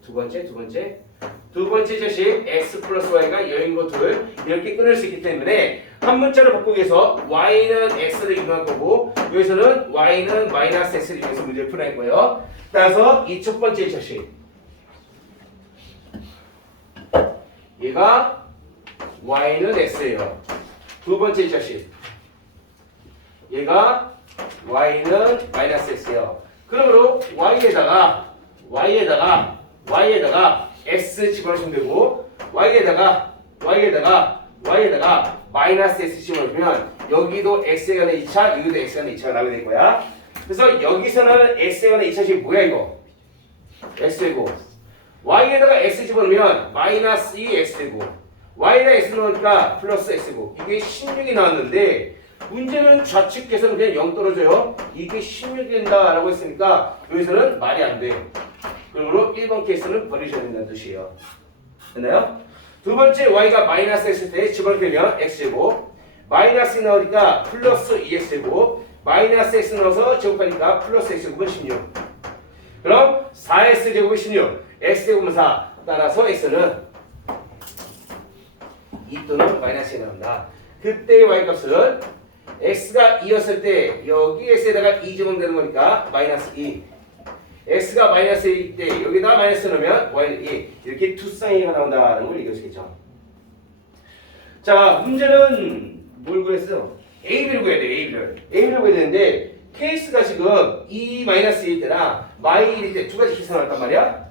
자식 x 플러스 y가 0인 거 둘. 이렇게 끊을 수 있기 때문에 한 문자로 바꾸기 위해서 y는 x를 이용할 거고 여기서는 y는 마이너스 x를 이용해서 문제를 풀어낼 거예요. 따라서 이 첫 번째 자식 얘가 y는 x예요. 두 번째 자식 얘가 y는 마이너스 x예요. 그러므로 y에다가 x 집어넣으시면 되고 y에다가 마이너스 x 집어넣으면 여기도 x에 관한 2차 여기도 x에 관한 2차가 나오게 될 거야. 그래서 여기서는 x에 관한 2차식이 뭐야 이거? x이고 y에다가 x 집어넣으면 마이너스 2x 되고 y에다 x 넣으니까 플러스 x고 이게 16이 나왔는데 문제는 좌측 계산은 그냥 0 떨어져요. 이게 16이 된다라고 했으니까 여기서는 말이 안 돼. 그러므로 1번 케이스는 버리셔야 된다는 뜻이에요. 됐나요? 두 번째 y가 마이너스 x 때 집어넣으면 x제곱 마이너스 나오니까 플러스 2x제곱 마이너스 x 넣어서 제곱하니까 플러스 x제곱은 16. 그럼 4x제곱은 16 x제곱은 4 따라서 x는 2 또는 마이너스 2가 나온다. 그때의 y값은 x가 2였을 때 여기 x에다가 2 적용되는 거니까 마이너스 2 x가 마이너스 1일 때 여기다 마이너스 넣으면 y는 2 이렇게 투쌍이가 나온다는 걸 얘기하시겠죠. 자 문제는 뭘 구했어? AB를 구해야 돼. AB를 구해야 되는데 케이스가 지금 2 마이너스 1일 때랑 마이 1일 때 두 가지 계산 나왔단 말이야.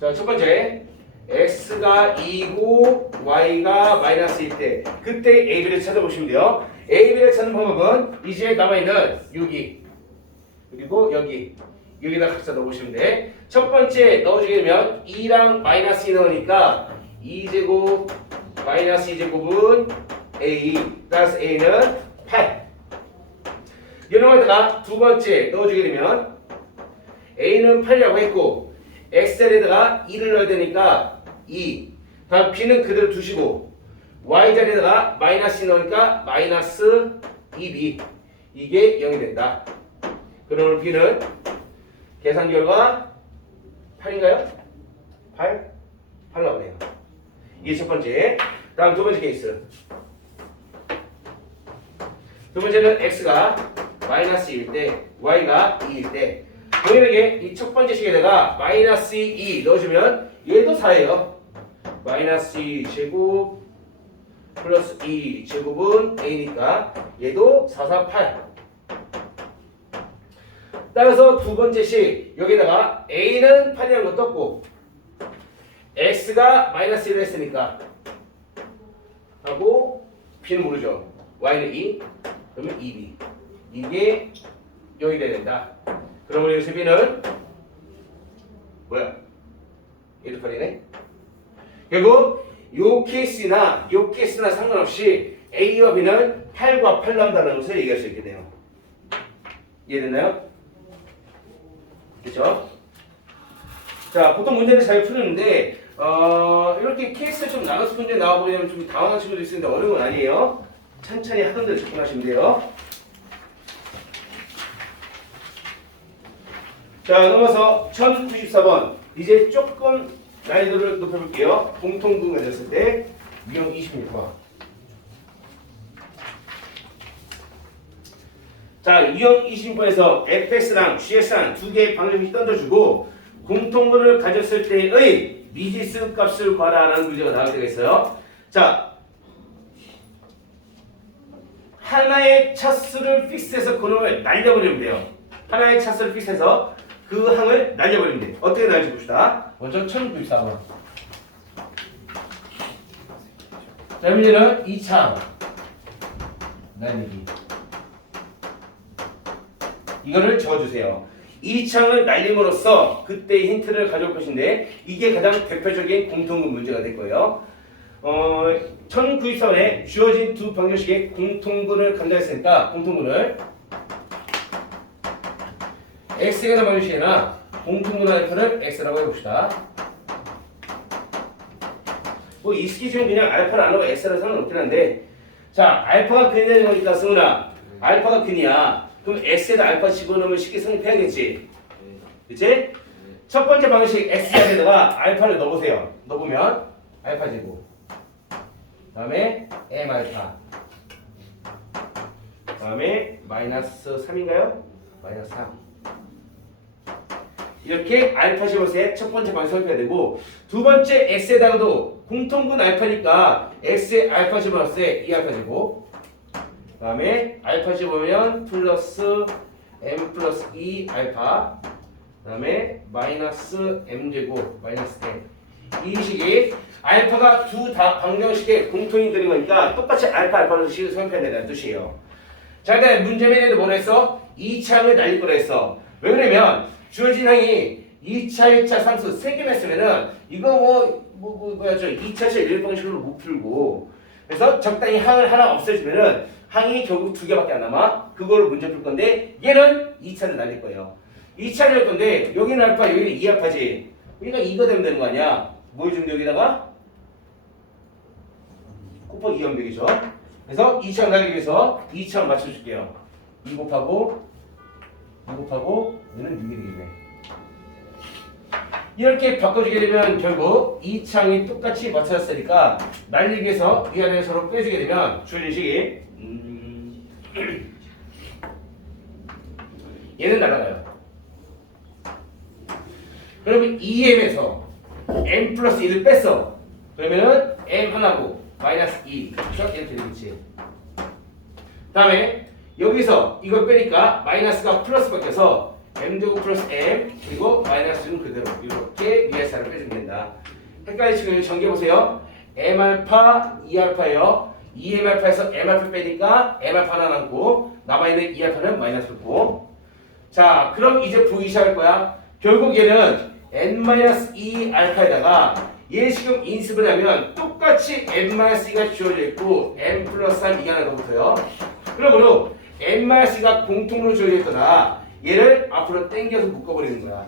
자, 첫 번째 x가 2고 y가 마이너스 1일 때 그때 AB를 찾아보시면 돼요. AB를 찾는 방법은 이제 남아있는 여기 그리고 여기다 각자 넣어보시면 돼. 첫 번째 넣어주게 되면 2랑 마이너스 2 넣으니까 2제곱 마이너스 2제곱은 a 따라서 a는 8 이놈에다가 두 번째 넣어주게 되면 a는 8이라고 했고 x에다가 2를 넣어야 되니까 2 다음 b는 그대로 두시고 y 자리에다가 마이너스 넣으니까 마이너스 2b 이게 0이 된다. 그러면 b는 계산 결과 8인가요? 8? 8 나오네요. 이게 첫 번째. 다음 두 번째 케이스. 두 번째는 x가 마이너스 1일 때 y가 2일 때 동일하게 이 첫 번째 식에다가 마이너스 2 넣어주면 얘도 4예요. 마이너스 2 제곱 플러스 2 제곱은 a니까 얘도 4, 4, 8. 따라서 두 번째 식 여기다가 a는 8이라는 거 떴고 x가 마이너스 1을 했으니까 하고 b는 모르죠. y는 2 그러면 2b 이게 여기 돼야 된다. 그러면 여기서 b는 뭐야? 얘도 8이네. 결국 요 케이스나 상관없이 a와 b는 8과 8 나온다는 것을 얘기할 수 있겠네요. 이해됐나요? 그렇죠? 자, 보통 문제를 잘 푸는데 이렇게 케이스가 좀 나눠서 문제 나와보면 좀 당황한 친구도 있는데 어려운 건 아니에요. 천천히 하던 대로 접근하시면 돼요. 자, 넘어서 1094번. 이제 조금 난이도를 높여볼게요. 공통분 가졌을 때 유형 26번. 자, 유형 26번에서 fx랑 gx랑 두 개의 방정식 던져주고 공통분을 가졌을 때의 미지수 값을 구하라라는 문제가 나올 때가 있어요. 자, 하나의 차수를 픽스해서 그놈을 날려버리면 돼요. 하나의 차수를 픽스해서 그 항을 날려버리면 돼요. 어떻게 날지 봅시다. 먼저 1094번. 자, 문제는 2창 날리기. 이거를 적어주세요. 이 창을 날림으로써 그때의 힌트를 가져올 것인데 이게 가장 대표적인 공통분 문제가 될 거예요. 1094번에 주어진 두 방정식의 공통분을 간다했으니까 공통분을 x가 나온 방정식이나 공통분 알파를 x라고 해봅시다. 뭐 익숙해지면 그냥 알파를 안 하고 x라고 상관없긴 한데 자, 알파가 근이라는 거니까 승훈아 알파가 근이야. 그럼 x에다 알파 집어넣으면 쉽게 성립해야겠지. 그치? 첫 번째 방식 x에다가 알파를 넣어보세요. 넣어보면 알파 제곱 다음에 m 알파 다음에 마이너스 3인가요? 마이너스 3 이렇게 알파 집어서 첫 번째 방식 성립해야 되고 두 번째 x에다가도 공통분 알파니까 x에 알파 집어넣었을 때 2알파 제곱 다음에 알파 집어오면 플러스 m 플러스 2 알파 다음에 마이너스 m 제곱 마이너스 m 이 식이 알파가 두 다 방정식의 공통이 되는 거니까 똑같이 알파를 식을 성립해야 된다는 뜻이에요. 자, 그다음에 문제면에도 뭐라 했어? 2차항을 날릴 거라 했어. 왜 그러면 주어진 항이 2차, 1차, 3수 3개나 했으면은 이거 뭐야죠? 2차식 일방식으로 못 풀고 그래서 적당히 항을 하나 없애주면은 항이 결국 2개밖에 안 남아. 그걸 문제 풀 건데 얘는 2차를 날릴 거예요. 2차를 할 건데 여기는 알파 여기는 2알파지. 그러니까 이거 되면 되는 거 아니야. 뭐 해주면 여기다가 곱하기 2연백이죠. 그래서 2차항 날리기 위해서 2차항 맞춰줄게요. 2 곱하고 얘는 6이 되겠네. 이렇게 바꿔주게 되면 결국 2차항이 똑같이 맞춰졌으니까 날리기 위해서 위아래 서로 빼주게 되면 주어진 식이 얘는 날아가요. 그러면 2m에서 m 플러스 1을 뺐어. 그러면은 m 하나고 마이너스 2 그래서 이렇게 되겠지. 다음에 여기서 이걸 빼니까 마이너스가 플러스 바뀌어서 m제곱 플러스 m 그리고 마이너스는 그대로 이렇게 위에서 하나 빼주면 된다. 헷갈리시면 정리해보세요. m알파 2알파예요. 2m알파에서 m알파 빼니까 m알파 하나 남고 남아있는 2알파는 마이너스 고. 자, 그럼 이제 보기 시작할 거야. 결국 얘는 n-2알파에다가 얘 지금 인습을 하면 똑같이 n-2가 주어져 있고 n 플러스 3 이게 하나 더 붙어요. 그러므로 n-2가 공통으로 주어져 있더라. 얘를 앞으로 당겨서 묶어버리는 거야.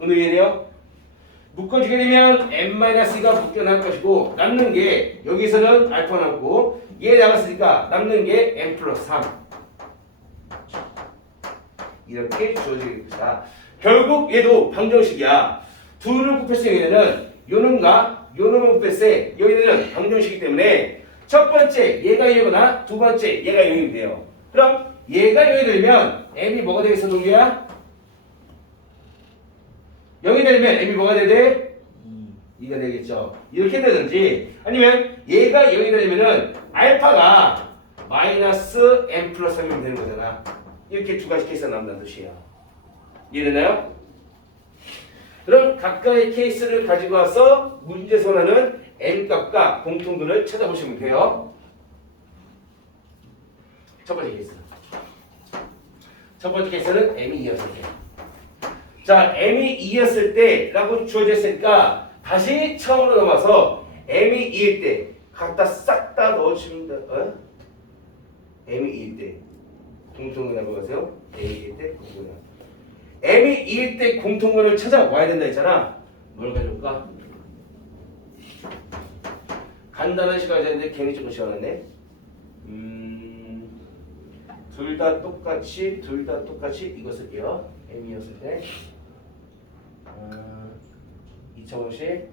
오늘 이해돼요? 묶어주게 되면 n-2가 묶여날 것이고 남는 게 여기서는 알파 남고 얘 나갔으니까 남는 게 n 플러스 3 이렇게 주어지겠다. 결국 얘도 방정식이야. 둘을 곱했을 때는 요놈과 요놈을 곱했을 때 여기는 방정식이기 때문에 첫 번째 얘가 1이거나 두 번째 얘가 0이 돼요. 그럼 얘가 0이 되면 m이 뭐가 되겠어 동규야? 0이 되면 m이 뭐가 돼야 돼? 2가 되겠죠. 이렇게 되든지 아니면 얘가 0이 되면은 알파가 마이너스 m 플러스 3이면 되는 거잖아. 이렇게 두 가지 케이스가 나온다는 뜻이에요. 이해되나요? 그럼 각각의 케이스를 가지고 와서 문제에서는 n 값과 공통분을 찾아보시면 돼요. 첫 번째 케이스. 첫 번째 케이스는 m이 2였을 때. 자, m이 2였을 때라고 주어졌으니까 다시 처음으로 넘어서 m이 2일 때 갖다 싹 다 넣어주면 돼. 어? m이 2일 때 공통분이라고 하세요. m이 2일 때 공통분. m이 2일 때 공통분을 찾아와야 된다 했잖아. 뭘 가져올까? 간단한 시간이 됐는데 괜히 조금 시원하네. 둘 다 똑같이 이거 쓸게요. m이었을 때 2차원식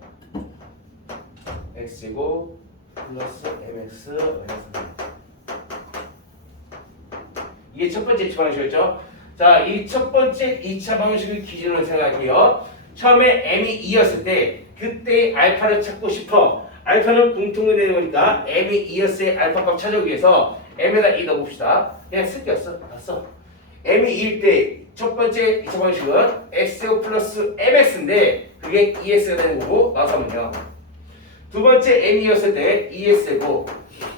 x이고 플러스 mx 마이너스 3. 이게 첫 번째 2차 방식이었죠. 자, 이 첫 번째 2차 방식을 기준으로 생각할게요. 처음에 m이 2였을 때 그때 알파를 찾고 싶어. 알파는 공통이 되는 거니까 m이 2였을 때 알파 값 찾아오기 위해서 m에다 2 넣어봅시다. 그냥 쓸게 없어. 봤어. m이 2일 때 첫 번째 2차 방식은 x제곱 플러스 mx인데 그게 2x가 되는 거고 나서면요. 두 번째 m이었을 때 2x고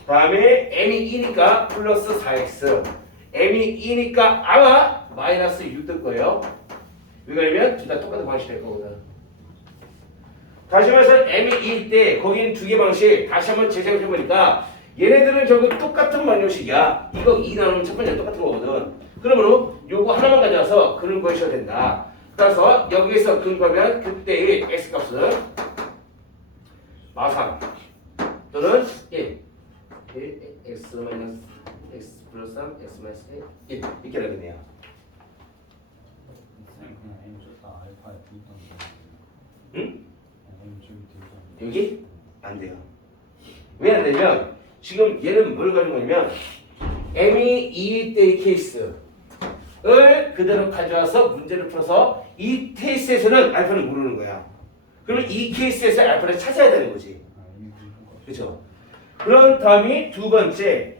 다음에 m이 2니까 플러스 4x m이 2니까 아마 마이너스 6 될 거예요. 왜냐면 둘 다 똑같은 방식이 될 거거든. 다시 말해서 m이 2일 때 거기는 두 개 방식 다시 한번 재생해보니까 얘네들은 결국 똑같은 방정식이야. 이거 2 나누면 첫 번째 똑같은 거거든. 그러므로 요거 하나만 가져와서 근을 구하셔야 된다. 따라서 여기에서 근 구하면 그때의 x값은 마상 또는 1 x 마이너스 x 플러스 3 x 마이너스 1 이렇게 되겠네요. 그냥 m 줬다 알파에 비슷한 응? m 좀 되죠. 여기? 안 돼요. 왜 안 되냐면 지금 얘는 뭘 가지고 있냐면 m이 2일 때의 케이스를 그대로 가져와서 문제를 풀어서 이 케이스에서는 알파를 모르는 거야. 그러면 이 케이스에서 알파를 찾아야 되는 거지. 그렇죠? 그런 다음이 두 번째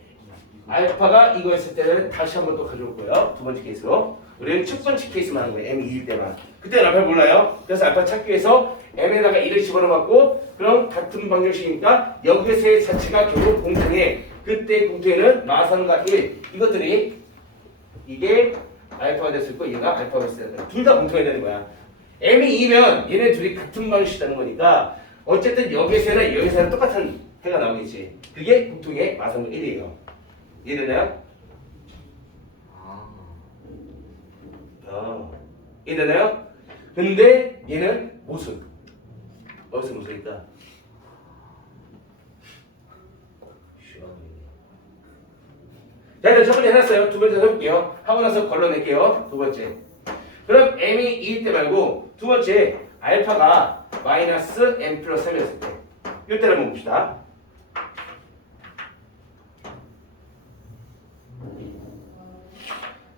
알파가 이거 했을 때는 다시 한 번 더 가져올 거예요. 두 번째 케이스로. 우리는 첫 번째 케이스만 하는 거예요. m이 2일 때만. 그때는 알파 몰라요. 그래서 알파 찾기 위해서 m에다가 1을 집어넣어봤고 그럼 같은 방정식이니까 여기서의 자체가 결국 공통해. 그때 공통에는 마상과 1 이것들이 이게 알파가 됐을 거 얘가 알파가 됐을 거야. 둘 다 공통해야 되는 거야. m이 2면 얘네 둘이 같은 방식이라는 거니까 어쨌든 여기서나 여기서나 똑같은 해가 나오겠지. 그게 공통의 마상과 1이에요. 이해되나요? 이해되나요? 근데 얘는 모순. 어디서 모순일까? 자, 일단 첫 번째 해놨어요. 두 번째 해볼게요. 하고 나서 걸러낼게요. 두 번째. 그럼 m이 2일 때 말고 두 번째 알파가 마이너스 m 플러스 3이었을 때 이때를 한번 봅시다.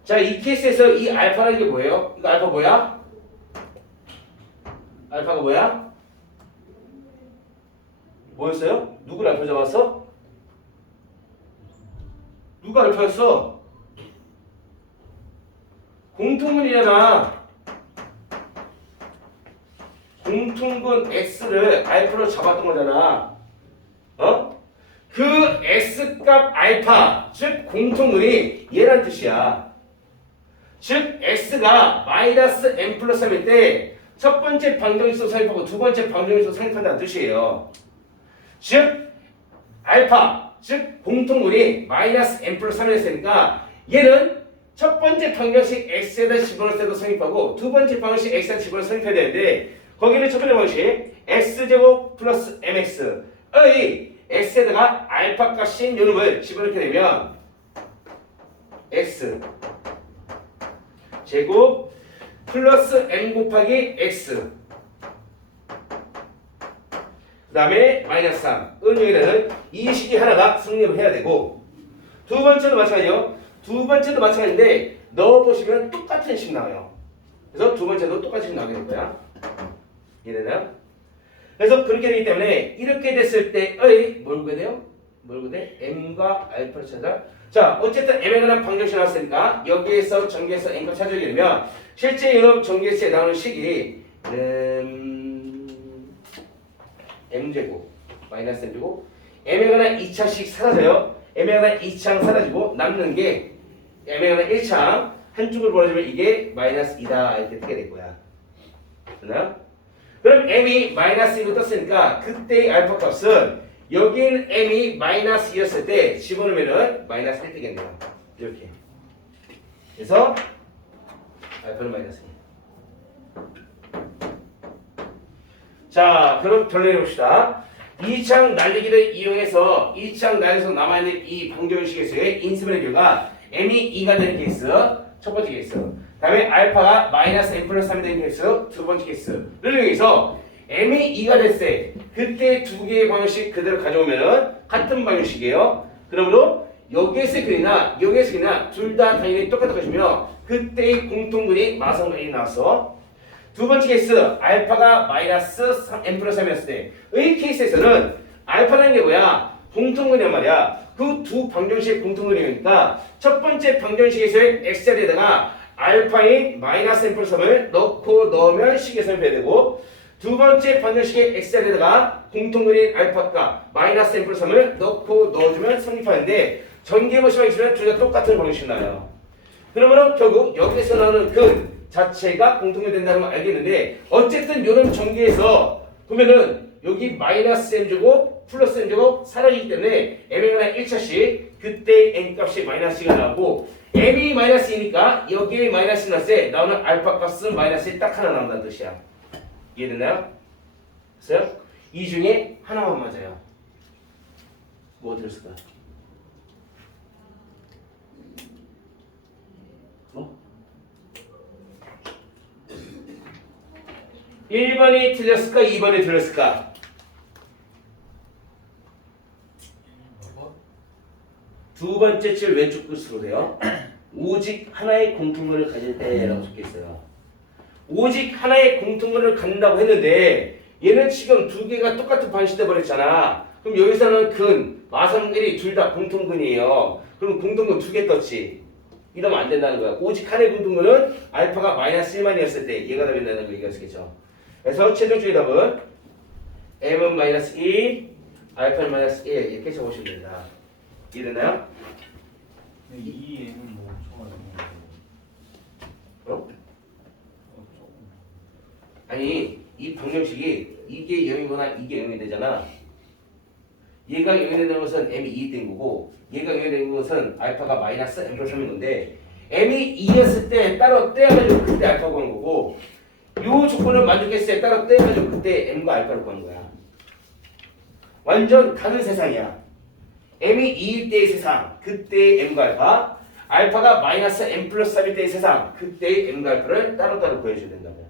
자, 이 케이스에서 이 알파라는 게 뭐예요? 이거 알파 뭐야? 알파가 뭐야? 뭐였어요? 누구를 알파 잡았어? 누가 알파였어? 공통분이잖아. 공통분 x를 알파로 잡았던 거잖아. 어? 그 x값 알파, 즉 공통분이 얘란 뜻이야. 즉 x가 마이너스 m 플러스 3일 때 첫 번째 방정식으로 성립하고 두 번째 방정식으로 성립한다는 뜻이에요. 즉 알파, 즉 공통분이 마이너스 m 플러스 3이었으니까 얘는 첫 번째 방정식 x에다 집어넣을 때도 성립하고 두 번째 방정식 x에다 집어넣을 때 성립해야 되는데 거기는 첫 번째 방식 x제곱 플러스 mx의 x에다가 알파 값인 요 놈을 집어넣게 되면 x 제곱 플러스 m 곱하기 x 그 다음에 마이너스 3 은영이라는 이 식이 하나가 성립을 해야 되고 두 번째도 마찬가지요. 두 번째도 마찬가지인데 넣어보시면 똑같은 식 나와요. 그래서 두 번째도 똑같은 식 나오게 될 거야. 이해되나요? 그래서 그렇게 되기 때문에 이렇게 됐을 때의 뭘게 돼요? 뭘게 돼? m과 알파를 찾아. 자, 어쨌든 m에 관한 방정식 나왔으니까 여기에서 전개해서 m과 찾아오게 되면 실제 이놈 전개식에 나오는 식이 m제곱 마이너스 m제곱 m에 관한 2차식 사라져요. m에 관한 2차항 사라지고 남는 게 m에 관한 1차항 한쪽으로 벌어지면 이게 마이너스 2다 이렇게 뜨게 될 거야. 됐나요? 그럼 m이 마이너스 1로 떴으니까 그때의 알파 값은 여긴 m이 마이너스 2였을 때 집어넣으면은 마이너스 1 뜨겠네요. 이렇게. 그래서 알파는 마이너스 1. 자, 그럼 결론해 봅시다. 2창 날리기를 이용해서 2창 날려서 남아있는 이 방정식에서의 인수분해 결과 m이 2가 되는 케이스 첫 번째 케이스, 다음에 알파가 마이너스 m 플러스 3이 되는 케이스 두 번째 케이스를 이용해서 m이 2가 됐을 때 그때 두 개의 방정식 그대로 가져오면은 같은 방정식이에요. 그러므로 여기에서의 근이나 여기에서의 근이나 둘 다 당연히 똑같을 것이며 그때의 공통근이 마성근이 나왔어. 두 번째 케이스 알파가 마이너스 m 플러스 3이었을 때의 케이스에서는 알파라는 게 뭐야? 공통근이란 말이야. 그 두 방정식의 공통근이니까 첫 번째 방정식에서의 x자리에다가 알파인 마이너스 m 플러스 3을 넣으면 식의 성립해야 되고 두 번째 방정식의 x자리에다가 공통근인 알파가 마이너스 m 플러스 3을 넣어주면 성립하는데 전개해보시면 있으면 둘 다 똑같은 방정식이 나와요. 그러면 결국 여기에서 나오는 근 자체가 공통이 된다는 걸 알겠는데 어쨌든 이런 전개에서 보면은 여기 마이너스 m제곱 플러스 m제곱 사라지기 때문에 m에 관한 1차식 그때 m 값이 마이너스 2가 나오고 m이 마이너스 2니까 여기에 마이너스 2 나왔을 때 나오는 알파 값은 마이너스 1 딱 하나 나온다는 뜻이야. 이해됐나요? 됐어요? 이 중에 하나만 맞아요. 뭐 들었을까? 1번이 틀렸을까? 2번이 틀렸을까? 두 번째 줄 왼쪽 끝으로 돼요. 오직 하나의 공통분을 가질 때라고 적혀있어요. 오직 하나의 공통분을 갖는다고 했는데 얘는 지금 두 개가 똑같은 방식이 돼버렸잖아. 그럼 여기서는 근, 마성 1이 둘 다 공통근이에요. 그럼 공통근 두 개 떴지. 이러면 안 된다는 거야. 오직 하나의 공통근은 알파가 마이너스 1만이었을 때 얘가 답이 된다는 거 얘기하시겠죠. 그래서 최종적인 답은 m은 마이너스 2, 알파는 마이너스 1 이렇게 적으시면 됩니다. 이해되나요? 이 M은 뭐 처음 어? 아니 이 방정식이 이게 0이거나 이게 0이 되잖아. 얘가 0이 되는 것은 m이 2이 된 거고 얘가 0이 되는 것은 알파가 마이너스 m 플러스 3인 건데 m이 2였을 때 따로 떼어가지고 그때 알파가 구한 거고 요 조건을 만족했을 때 따로 떼어가지고 그때 m과 알파를 구한 거야. 완전 다른 세상이야. m이 2일 때의 세상 그때의 m과 알파, 알파가 마이너스 m 플러스 3일 때의 세상 그때의 m과 알파를 따로따로 구해줘야 된다고.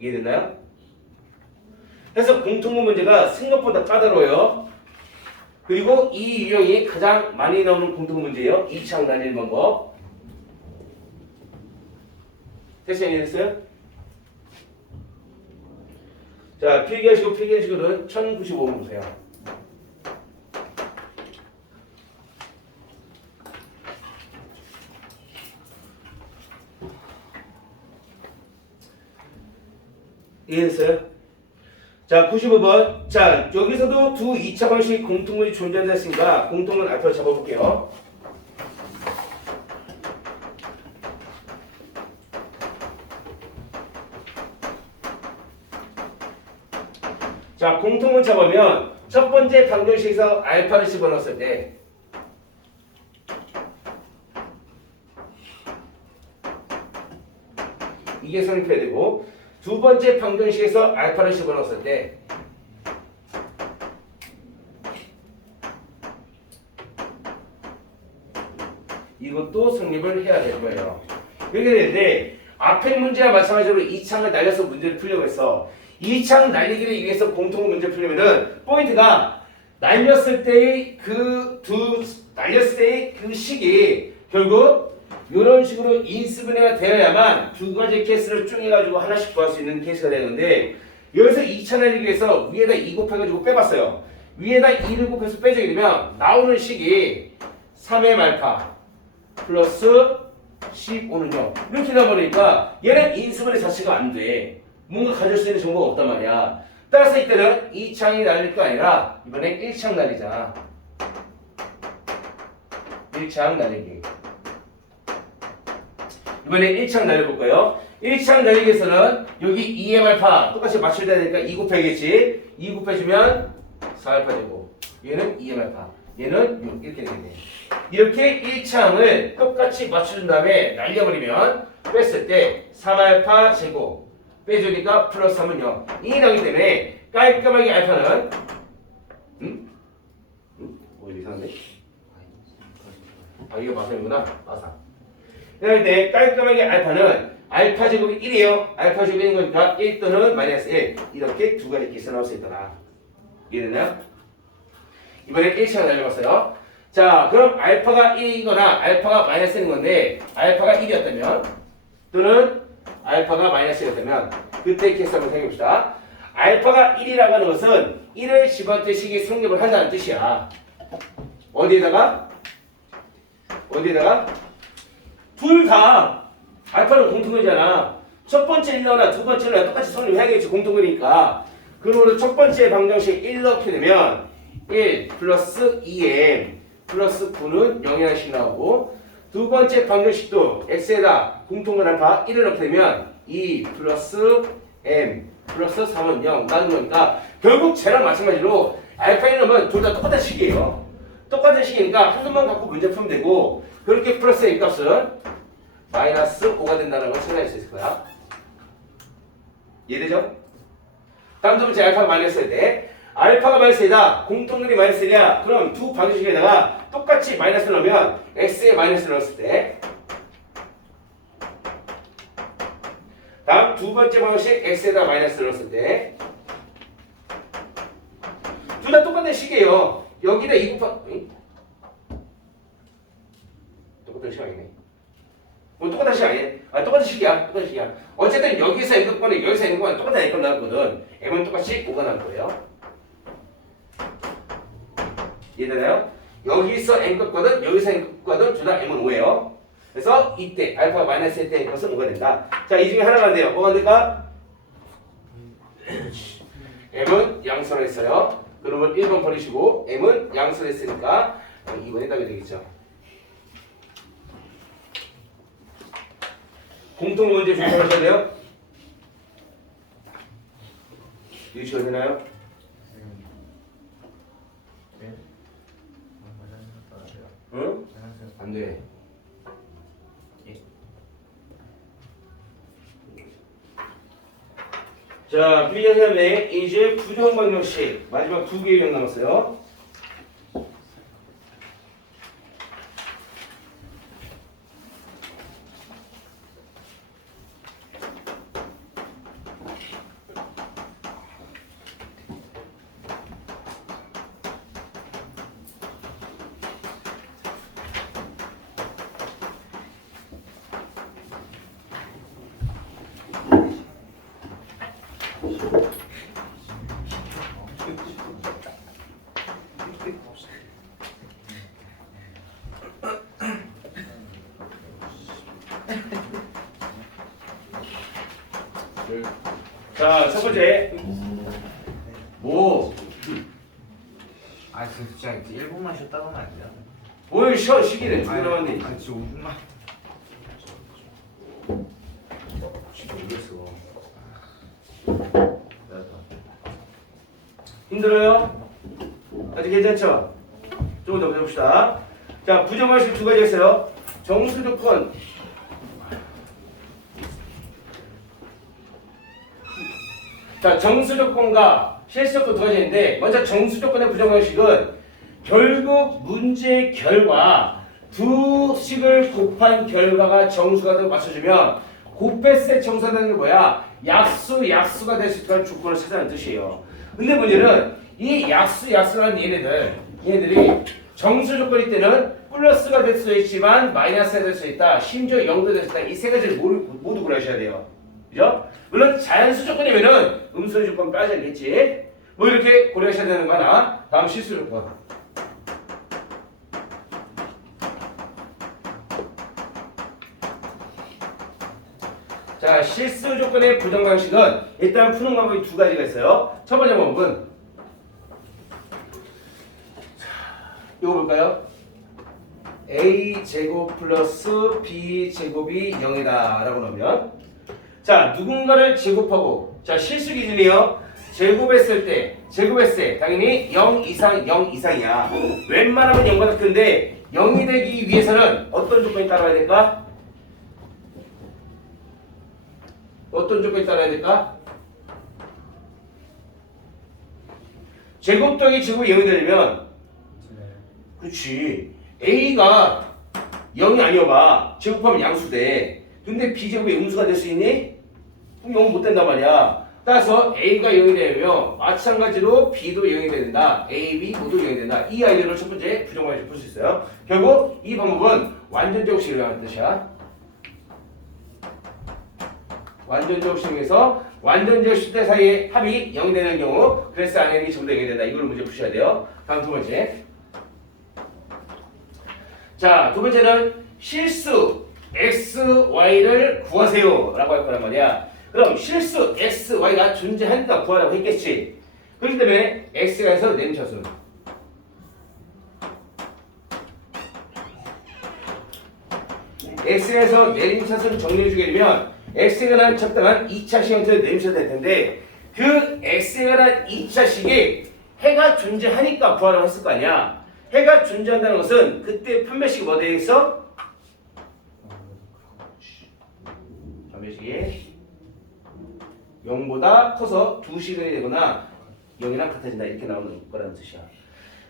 이해됐나요? 그래서 공통분 문제가 생각보다 까다로워요. 그리고 이 유형이 가장 많이 나오는 공통분 문제예요. 2차항 나뉘는 방법. 됐어요? 이해됐어요? 자, 필기하시고 필기하시고는 1095번 보세요. 이해됐어요? 자, 95번. 자, 여기서도 두 2차 방식 공통분이 존재한다 했으니까 공통분 알파를 잡아볼게요. 자, 공통분 잡으면 첫 번째 방정식에서 알파를 집어넣었을 때 이게 성립해야 되고 두 번째 방정식에서 알파를 집어넣었을 때 이것도 성립을 해야 되는 거예요. 이렇게 되는데 앞에 문제와 마찬가지로 이 창을 날려서 문제를 풀려고 했어. 이 창 날리기를 위해서 공통 문제 풀려면은 포인트가 날렸을 때의 날렸을 때의 그 시기 결국 이런 식으로 인수분해가 되어야만 두 가지 케이스를 쪼개가지고 하나씩 구할 수 있는 케이스가 되는데 여기서 2차 날리기 위해서 위에다 2 곱해가지고 빼봤어요. 위에다 2를 곱해서 빼주게 되면 나오는 식이 3의 말파 플러스 15는요. 이렇게 나버리니까 얘는 인수분해 자체가 안 돼. 뭔가 가질 수 있는 정보가 없단 말이야. 따라서 이때는 2창이 날릴 거 아니라 이번엔 1창 날리자. 1창 날리기. 이번에 1창 날려볼 거예요. 1창 날리기에서는 여기 2의 말파 똑같이 맞춰야 되니까 2 곱해야겠지. 2 곱해주면 4알파 되고 얘는 2의 말파 얘는 6 이렇게 되겠네. 이렇게 1창을 똑같이 맞춰준 다음에 날려버리면 뺐을 때 3알파 제곱 빼주니까 플러스 3은 0 2이 나오기 때문에 깔끔하게 알파는 뭐 이상한데? 아 이거 마상이구나. 마상. 그럴 때 깔끔하게 알파는 알파 제곱이 1이에요. 알파 제곱이 1인 거니까 1 또는 마이너스 1 이렇게 두 가지 계산 나올 수 있더라. 이해되나요? 이번에 1차가 날려봤어요. 자 그럼 알파가 1이거나 알파가 마이너스 1인 건데 알파가 1이었다면 또는 알파가 마이너스 1이었다면 그때 케이스 한번 생각해봅시다. 알파가 1이라고 하는 것은 1을 집어넣을 식이 성립을 한다는 뜻이야. 어디에다가? 둘 다 알파는 공통이잖아. 첫 번째 1 넣으나 두 번째 1 넣으나 똑같이 성립해야겠지. 공통이니까. 그러므로 첫 번째 방정식 1 넣게 되면 1 플러스 2m 플러스 9는 0이라는 나오고 두 번째 방정식도 x에다 공통을 알파 1을 넣게 되면 2 플러스 m 플러스 3은 0 나오는 거니까 결국 쟤랑 마찬가지로 알파 1 넣으면 둘 다 똑같은 식이에요. 똑같은 식이니까 한숨만 갖고 문제 풀면 되고 그렇게 플러스 a 값은 마이너스 5가 된다는 걸 생각할 수 있을 거야. 이해되죠? 다음 두 번째 알파가 마이너스일 때 알파가 마이너스이다. 공통률이 마이너스냐? 그럼 두 방정식에다가 똑같이 마이너스를 넣으면 x에 마이너스를 넣었을 때 다음 두 번째 방정식 x에다 마이너스를 넣었을 때 둘 다 똑같은 식이에요. 여기다 2 똑같은 식 아니네. 뭐 똑같은 식 아니네. 똑같은 식이야. 어쨌든 여기서 n급과는 여기서 n급과는 똑같은 n급 나왔거든. m은 똑같이 5가 나올 거예요. 이해되나요? 여기서 n급과든 여기서 n급과든 둘 다 m은 5예요. 그래서 이때 알파가 마이너스 때 n값은 5가 된다. 자, 이 중에 하나가 안 돼요. 뭐가 안 될까? m은 양수로 했어요. 그러면 1번 버리시고 m은 양수로 했으니까 2번 해답이 되겠죠. 공통 문제 조사하셔야 돼요? 유치가 되나요? 응? 안 돼. 자, 비교 시험에 이제 부정 방정식 마지막 두 개의 유형 남았어요. 자, 첫 번째. 뭐? 아 진짜 1분만 쉬었다 가면 안 돼요? 뭘 쉬어, 쉬기래. 두개 남았네. 아니 진짜 5분만. 진짜 모르겠어. 힘들어요? 아직 괜찮죠? 조금 더 보봅시다. 자, 부정말식 두 가지 있어요. 정수 조건. 자, 정수 조건과 실수 조건 두 가지인데 먼저 정수 조건의 부정방식은 결국 문제의 결과 두 식을 곱한 결과가 정수가 되고 맞춰주면 곱했을 때 정수가 되는 게 뭐야? 약수가 될 수 있다는 조건을 찾아내는 뜻이에요. 근데 문제는 이 약수라는 얘네들이 정수 조건일 때는 플러스가 될 수 있지만 마이너스가 될 수 있다. 심지어 0도 될 수 있다. 이 세 가지를 모두 고려하셔야 돼요. 그죠? 물론 자연수 조건이면은 음수 조건 빠져야겠지. 뭐 이렇게 고려하셔야 되는 거 하나. 다음 실수 조건. 자, 실수 조건의 부정 방식은 일단 푸는 방법이 두 가지가 있어요. 첫 번째 방법은 이거 볼까요? a 제곱 플러스 b 제곱이 0이다 라고 넣으면 자, 누군가를 제곱하고 자, 실수 기준이요. 제곱했을 때 당연히 0 이상이야. 웬만하면 0보다 큰데 0이 되기 위해서는 어떤 조건이 따라야 될까? 어떤 조건이 따라야 될까? 제곱 더하기 제곱이 0이 되려면 그렇지. A가 0이 아니어봐. 제곱하면 양수돼. 근데 B제곱이 음수가 될 수 있니? 그럼 0 못 된단 말이야. 따라서 A가 0이 되면 마찬가지로 B도 0이 된다. A, B 모두 0이 된다. 이 아이디어를 첫 번째 부정방식으로 풀 수 있어요. 결국 이 방법은 완전제곱식이라는 뜻이야. 완전제곱식에서 완전제곱식 사이에 합이 0이 되는 경우 그래서 안에는 전부 다 0이 된다. 이걸 문제 푸셔야 돼요. 다음 두 번째. 자, 두 번째는 실수 x, y를 구하세요 라고 할 거란 말이야. 그럼 실수 x, y가 존재하니까 구하라고 했겠지. 그렇기 때문에 x가 해서 내림차순 x에서 내림차순 정리해주게 되면 x에 관한 적당한 2차 시행틀을 내림차도 될 텐데 그 x에 관한 2차식이 해가 존재하니까 구하라고 했을 거 아니야. 해가 존재한다는 것은 그때 판별식이 뭐 되어 있어? 판별식이 0보다 커서 2시간이 되거나 0이랑 같아진다 이렇게 나오는 거라는 뜻이야.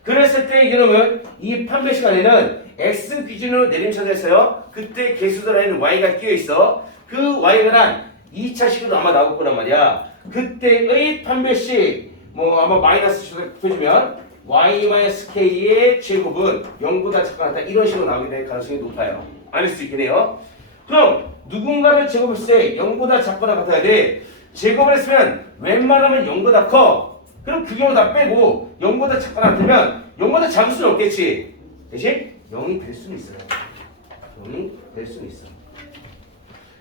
그랬을 때 이놈은 이 판별식 안에는 x 기준으로 내림차됐어요. 그때 개수들 안에는 y가 끼어 있어. 그 y가 난 2차식으로 아마 나올 거란 말이야. 그때의 판별식 뭐 아마 마이너스 펴주면 y-k의 제곱은 0보다 작거나 이런 식으로 나오게 될 가능성이 높아요. 아닐 수 있긴 해요. 그럼 누군가를 제곱했을 때 0보다 작거나 같아야 돼. 제곱을 했으면 웬만하면 0보다 커. 그럼 그 경우 다 빼고 0보다 작거나 같으면 0보다 작을 수는 없겠지. 대신 0이 될 수는 있어요. 0이 될 수는 있어.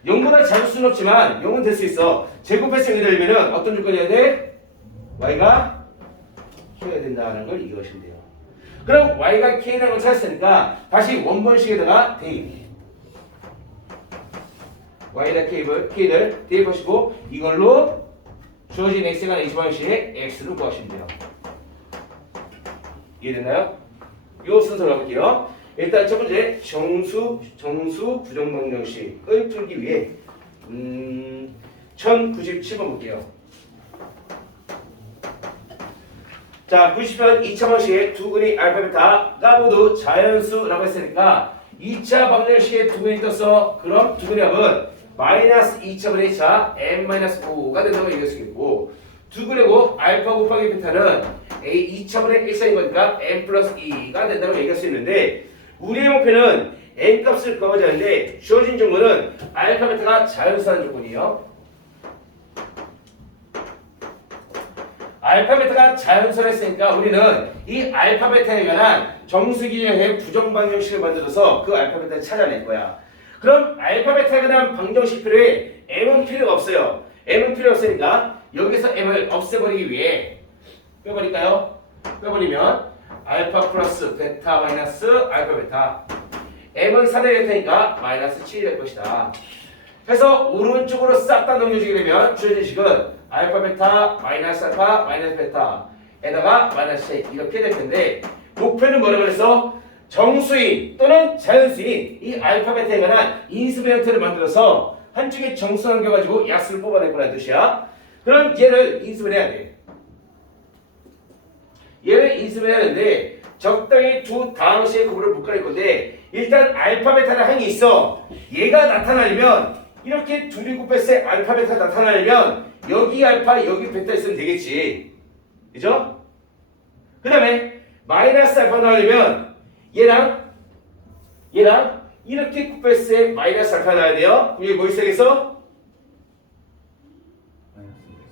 0보다 작을 수는 없지만 0은 될 수 있어. 제곱했을 때 되려면 어떤 조건이어야 돼? y가 k가 된다는 걸 이해하시면 돼요. 그럼 y가 k라는 걸 찾았으니까 다시 원본식에다가 대입. y에다 k를 대입하시고 이걸로 주어진 x가 20방식의 x를 구하시면 돼요. 이해됐나요? 이 순서로 가볼게요. 일단 첫 번째 정수 부정방정식을 풀기 위해 1097번 볼게요. 자, 90편 2차 방식의 두 근의 알파 베타가 모두 자연수라고 했으니까 2차 방정식의 두 근이 떴어. 그럼 두 근의 합은 마이너스 2차 분의 2차 n-5가 된다고 얘기할 수 있고 두 근이고 알파 곱하기 베타는 a 2차 분의 1차인 거니까 n 플러스 2가 된다고 얘기할 수 있는데 우리의 목표는 n 값을 구하고자 하는데 주어진 조건은 알파 베타가 자연수라는 조건이에요. 알파 베타가 자연수를 했으니까 우리는 이 알파 베타에 관한 정수 기준의 부정 방정식을 만들어서 그 알파 베타를 찾아낼 거야. 그럼 알파 베타에 관한 방정식 필요해. m은 필요가 없어요. m은 필요 없으니까 여기서 m을 없애버리기 위해 빼버릴까요? 빼버리면 알파 플러스 베타 마이너스 알파 베타 m은 4대 베타니까 마이너스 7이 될 것이다. 그래서 오른쪽으로 싹 다 넘겨주게 되면 주어진 식은 알파 베타 마이너스 알파 마이너스 베타에다가 마이너스 7 이렇게 될 텐데 목표는 뭐라고 그랬어? 정수인 또는 자연수인 이 알파 베타에 관한 인수분해형태를 만들어서 한쪽에 정수 남겨가지고 약수를 뽑아낼 거라는 뜻이야. 그럼 얘를 인수를 해야 돼. 얘를 인수를 해야 되는데 적당히 두 다항식의 구분을 묶어낼 건데 일단 알파 베타라는 항이 있어. 얘가 나타나려면 이렇게 둘이 곱했을 때 알파 베타 나타나려면 여기 알파 여기 베타 있으면 되겠지. 그죠? 그 다음에 마이너스 알파 나오려면 얘랑 이렇게 곱했을 때 마이너스 알파 나와야 돼요. 그럼 여기 뭐 있어야겠어?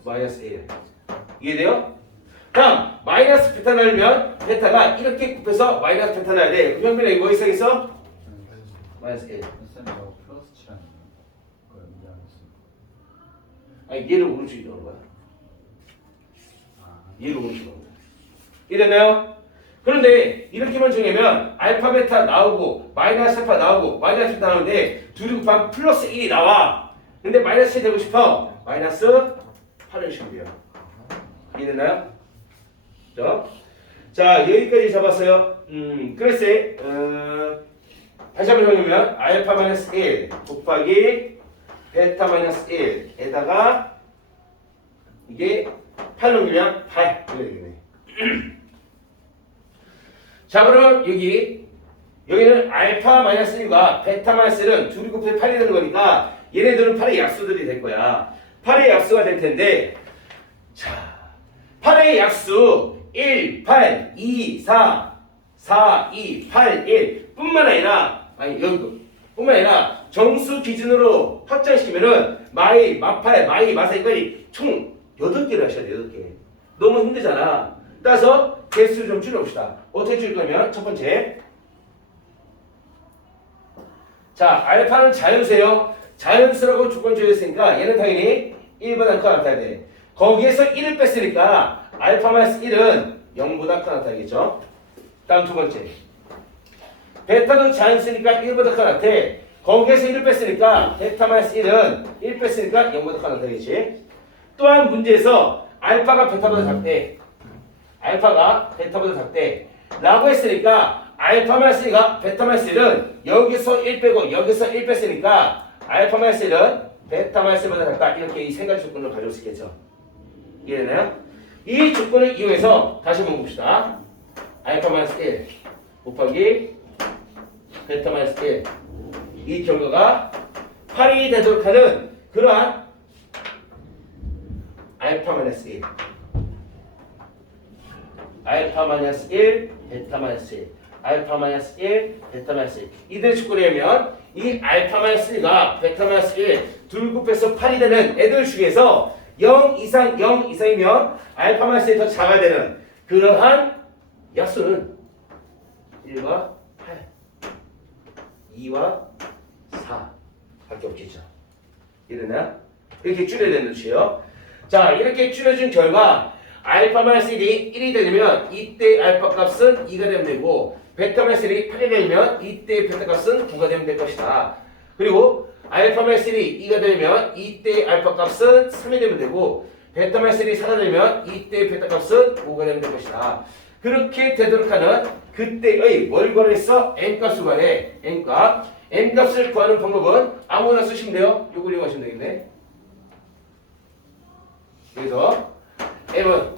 마이너스 1. 이해돼요? 다음 마이너스 베타 나오려면 베타가 이렇게 곱해서 마이너스 베타 나와야 돼. 그럼 형빈아 여기 뭐 있어야겠어? 마이너스 1. 선생님 플러스 7 아니에요? 그거 문제하겠습니다. 아니 얘를 오른쪽에 넣는 거야. 아, 얘를 오른쪽에 넣는 거야. 이해됐나요? 그런데 이렇게만 정하면 알파 베타 나오고 마이너스 알파 나오고 마이너스 베타 나오는데 둘이 곱하면 플러스 1이 나와. 근데 마이너스 1 되고 싶어. 마이너스 8을 주면 돼요. 이해됐나요? 자 여기까지 잡았어요. 글쎄 다시 한번 정리하면 알파 마이너스 1 곱하기 베타 마이너스 1에다가 이게 8 넘기면 8 이렇게 되겠네. 자 그러면 여기는 알파 마이너스 1과 베타 마이너스 1은 둘이 곱해 8이 되는 거니까 얘네들은 8의 약수들이 될 거야. 8의 약수가 될 텐데 자 8의 약수 1, 8, 2, 4, 4, 2, 8, 1 뿐만 아니라 여기도 뿐만 아니라 정수 기준으로 확장시키면은 마이, 마팔, 마이, 마사이까지 총 8개를 하셔야 돼요. 8개. 너무 힘들잖아. 따라서 개수를 좀 줄여봅시다. 어떻게 줄일 거냐면 첫 번째 자 알파는 자연수예요. 자연수라고 조건 주어졌으니까 얘는 당연히 1보다 크게 나타나야 돼. 거기에서 1을 뺐으니까 알파 마이너스 1은 0보다 크게 나타나겠죠. 다음 두 번째 베타도 자연수니까 1보다 크게 나타나. 거기에서 1을 뺐으니까 베타 마이너스 1은 1 뺐으니까 0보다 크게 나타나겠지. 또한 문제에서 알파가 베타보다 작대. 알파가 베타보다 작대. 라고 했으니까 알파 마이너스 1가 베타 마이너스 1은 여기서 1 빼고 여기서 1 뺐으니까 알파 마이너스 1은 베타 마이너스 1보다 작다. 이렇게 이 세 가지 조건을 가져올 수 있겠죠. 이해되나요? 이 조건을 이용해서 다시 한번 봅시다. 알파 마이너스 1 곱하기 베타 마이너스 1 이 결과가 8이 되도록 하는 그러한 알파 마이너스 1 알파 마이너스 1 베타 마이너스 1 알파 마이너스 1 베타 마이너스 1 이들의 조건을 하면 이 알파 마이너스 1과 베타 마이너스 1 둘 곱해서 8이 되는 애들 중에서 0 이상이면 알파 마이너스 1이 더 작아야 되는 그러한 약수는 1과 8 2와 4 밖에 없겠죠. 이러나 이렇게 줄여야 되는 뜻이에요. 자 이렇게 줄여준 결과 알파 마이너스 1이 1이 되려면 이때 알파 값은 2가 되면 되고 베타 마이너스 1이 8이 되면 이때 베타 값은 9가 되면 될 것이다. 그리고 알파 마이너스 1이 2가 되면 이때 알파 값은 3이 되면 되고 베타 마이너스 1이 4가 되면 이때 베타 값은 5가 되면 될 것이다. 그렇게 되도록 하는 그때의 뭘 구하랬어? n값을 구하래. n값. n값을 구하는 방법은 아무거나 쓰시면 돼요. 요걸 이용하시면 되겠네. 그래서 m은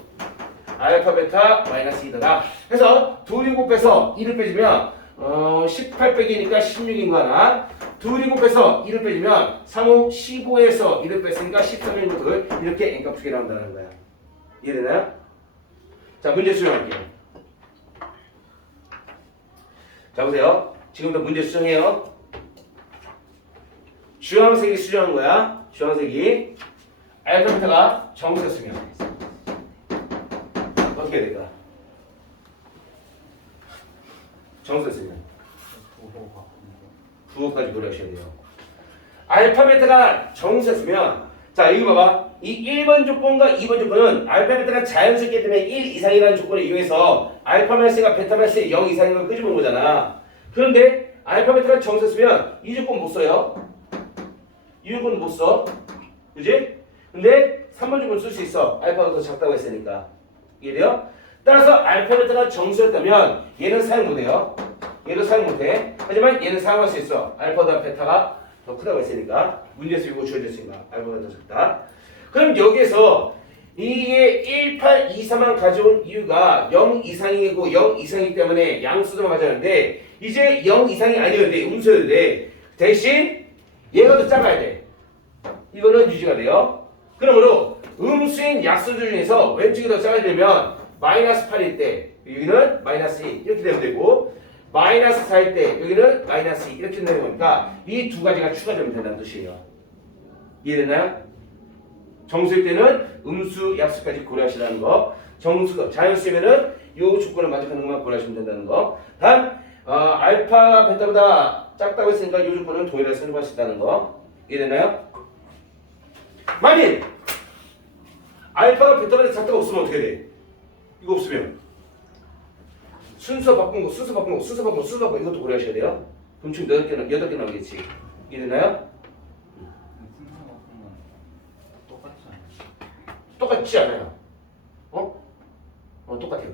알파 베타 마이너스 2다. 그래서 둘이 곱해서 2를 빼주면 18 빼기니까 16인 거 하나. 둘이 곱해서 2를 빼주면 3호 15에서 1을 뺐으니까 13인 것들 이렇게 n값 두 개 나온다는 거야. 이해되나요? 자 문제 수정할게요. 자 보세요. 지금부터 문제 수정해요. 주황색이 수정한 거야. 주황색이 알파 베타가 정수였으면 어떻게 해야 될까? 정수였으면 부호까지 고려하셔야 돼요. 알파 베타가 정수였으면 자 여기 봐봐. 이 1번 조건과 2번 조건은 알파 베타가 자연수였기 때문에 1 이상이라는 조건을 이용해서 알파 마이너스가 베타 마이너스 0 이상인 걸 끄집어온 거잖아. 그런데 알파 베타가 정수였으면 이 조건 못 써요. 이 조건 못 써. 그지? 근데 3번 조건 쓸 수 있어. 알파가 더 작다고 했으니까. 이해돼요? 따라서 알파 베타가 정수였다면 얘는 사용 못해요. 얘도 사용 못해. 하지만 얘는 사용할 수 있어. 알파보다 베타가 더 크다고 했으니까 문제에서 이거 주어졌으니까 알파가 더 작다. 그럼 여기에서 이게 1, 8, 2, 3만 가져온 이유가 0 이상이고 0 이상이기 때문에 양수도만 가져왔는데 이제 0 이상이 아니어도 돼. 음수여도 돼. 대신 얘가 더 작아야 돼. 이거는 유지가 돼요. 그러므로 음수인 약수들 중에서 왼쪽이 더 작아야 되면 마이너스 8일 때 여기는 마이너스 2 이렇게 되면 되고 마이너스 4일 때 여기는 마이너스 2 이렇게 되는 거니까 이 두 가지가 추가되면 된다는 뜻이에요. 이해되나요? 정수일 때는 음수 약수까지 고려하시라는 거. 정수 자연수면은 이 조건을 만족하는 것만 고려하시면 된다는 거. 단 알파 베타보다 작다고 했으니까 이 조건은 동일하게 설명할 수 있다는 거. 이해되나요? 만일 알파가 베타보다 작다가 없으면 어떻게 돼? 이거 없으면 순서 바꾼 거 이것도 고려하셔야 돼요. 그럼 총 8개 나오겠지. 이해되나요? 똑같지 않아요. 똑같아요.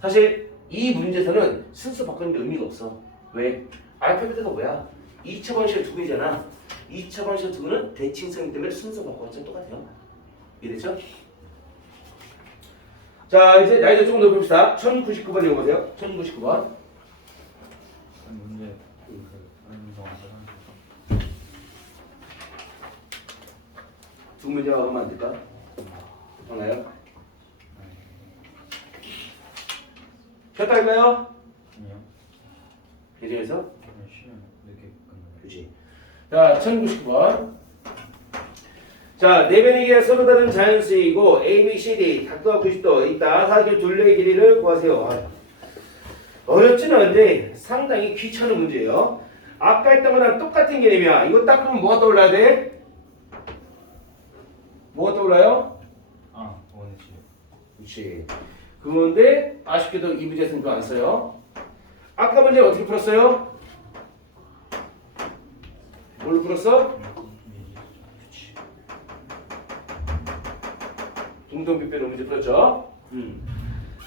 사실 이 문제에서는 순서 바꾸는 게 의미가 없어. 왜? 알파 베타가 뭐야? 2차 방식의 두 개잖아. 2차 방식의 두 개는 대칭성이기 때문에 순서 바꿔서 똑같아요. 이해되죠? 자, 이제 나이도 조금 더 봅시다. 1099번 읽어보세요. 1099번. 문제 두 문제가 하면 안 될까? 하나요? 쉬었다 할까요? 아니요. 예정에서? 쉬면 늦게 끝나요. 그렇지. 자, 1099번. 자, 내변의 길이가 서로 다른 자연수이고 A, B, C, D 각도가 90도 있다. 사각형 둘레의 길이를 구하세요. 어렵지는 않은데 상당히 귀찮은 문제예요. 아까 했던 거랑 똑같은 개념이야. 이거 딱 보면 뭐가 떠올라야 돼? 뭐가 떠올라요? 원했지. 그렇지. 그런데 아쉽게도 이 문제에서는 좀 안 써요. 아까 문제 어떻게 풀었어요? 뭘로 풀었어? 그렇지. 중동빗배로 문제 풀었죠?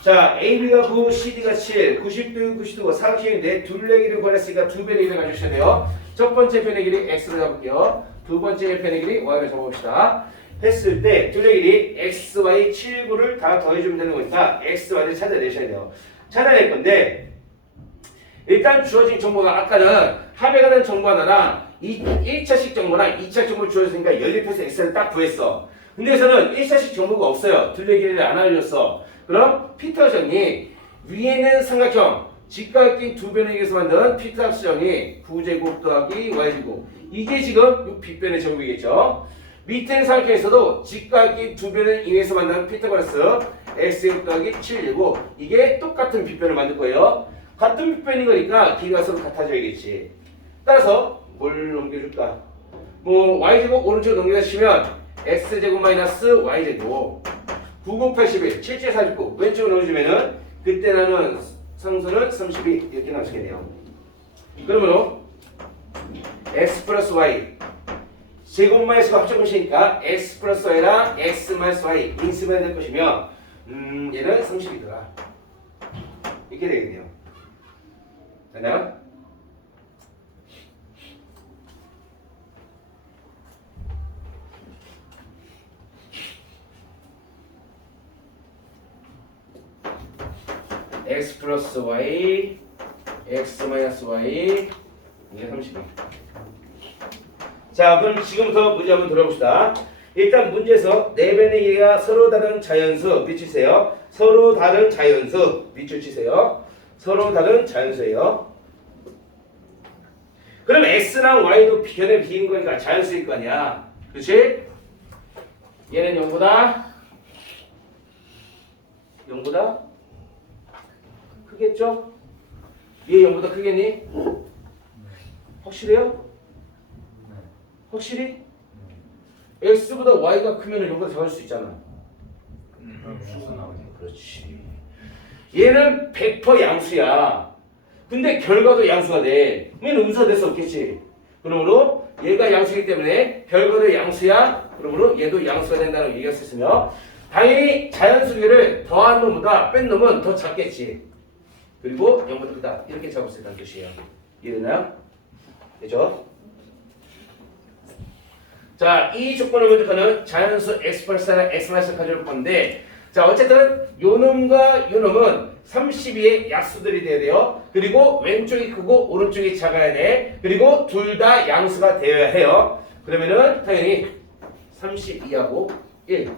자, AB가 9, CD가 7, 90도, 90도, 사각형인데 둘레 길이를 구하랬으니까 두 배의 길이를 가주셔야 돼요. 첫 번째 편의 길이 X로 잡을게요. 두 번째 편의 길이 Y로 잡아봅시다. 했을 때 둘레 길이 X, Y, 7, 9를 다 더해주면 되는 거니까 X, Y를 찾아내셔야 돼요. 찾아낼 건데 일단 주어진 정보가 아까는 합의가 된 정보 하나랑 1차식 정보랑 2차 정보를 주어졌으니까 연립해서 X를 딱 구했어. 근데 여기서는 1차식 정보가 없어요. 둘레 길이를 안 알려줬어. 그럼 피터 정리 위에는 삼각형 직각인 두 변에 의해서 만든 피터 합수정이 9제곱 더하기 y제곱 이게 지금 이 빗변의 제곱이겠죠. 밑에 삼각형에서도 직각인 두 변에 의해서 만든 피타고라스 x제곱 더하기 7제곱 이게 똑같은 빗변을 만들 거예요. 같은 빗변인 거니까 길이가 서로 같아져야겠지. 따라서 뭘 넘겨줄까? 뭐 y제곱 오른쪽으로 넘겨주시면 x제곱 마이너스 y제곱 9, 9, 81, 7, 7, 49 왼쪽으로 넣어주면은 그때 나는 상수는 32 이렇게 나오시게 돼요. 그러므로 x 플러스 y 제곱 마이너스 합쳐보시니까 x 플러스 y랑 x 마이너스 y 인수분해 될 것이며 얘는 30이더라. 이렇게 되겠네요. 됐나요? x 플러스 y, x 마이너스 y 이게 30이에요. 자, 그럼 지금부터 문제 한번 들어봅시다. 일단 문제에서 네 변의 길이가 서로 다른 자연수 밑주세요. 서로 다른 자연수 밑줄치세요. 서로 다른 자연수예요. 그럼 x랑 y도 변의 비인 거니까 자연수일 거 아니야. 그렇지? 얘는 0보다 크겠죠? 얘 0보다 크겠니? 확실해요? 확실히? x보다 y가 크면 0보다 작을 수 있잖아. 무슨 나오지? 그렇지. 얘는 100% 양수야. 근데 결과도 양수가 돼. 얘는 음수가 될 수 없겠지. 그러므로 얘가 양수이기 때문에 결과도 양수야. 그러므로 얘도 양수가 된다는 얘기가 있으며 당연히 자연수계를 더한 놈보다 뺀 놈은 더 작겠지. 그리고 0보다 크다. 이렇게 잡을 수 있다는 뜻이에요. 이해되나요? 되죠? 자, 이 조건을 모집하는 자연수 x 플러스 하나 x 마이너스 가져올 건데, 자, 어쨌든 요놈과 요놈은 32의 약수들이 돼야 돼요. 그리고 왼쪽이 크고 오른쪽이 작아야 돼. 그리고 둘 다 양수가 되어야 해요. 그러면은 당연히 32하고 1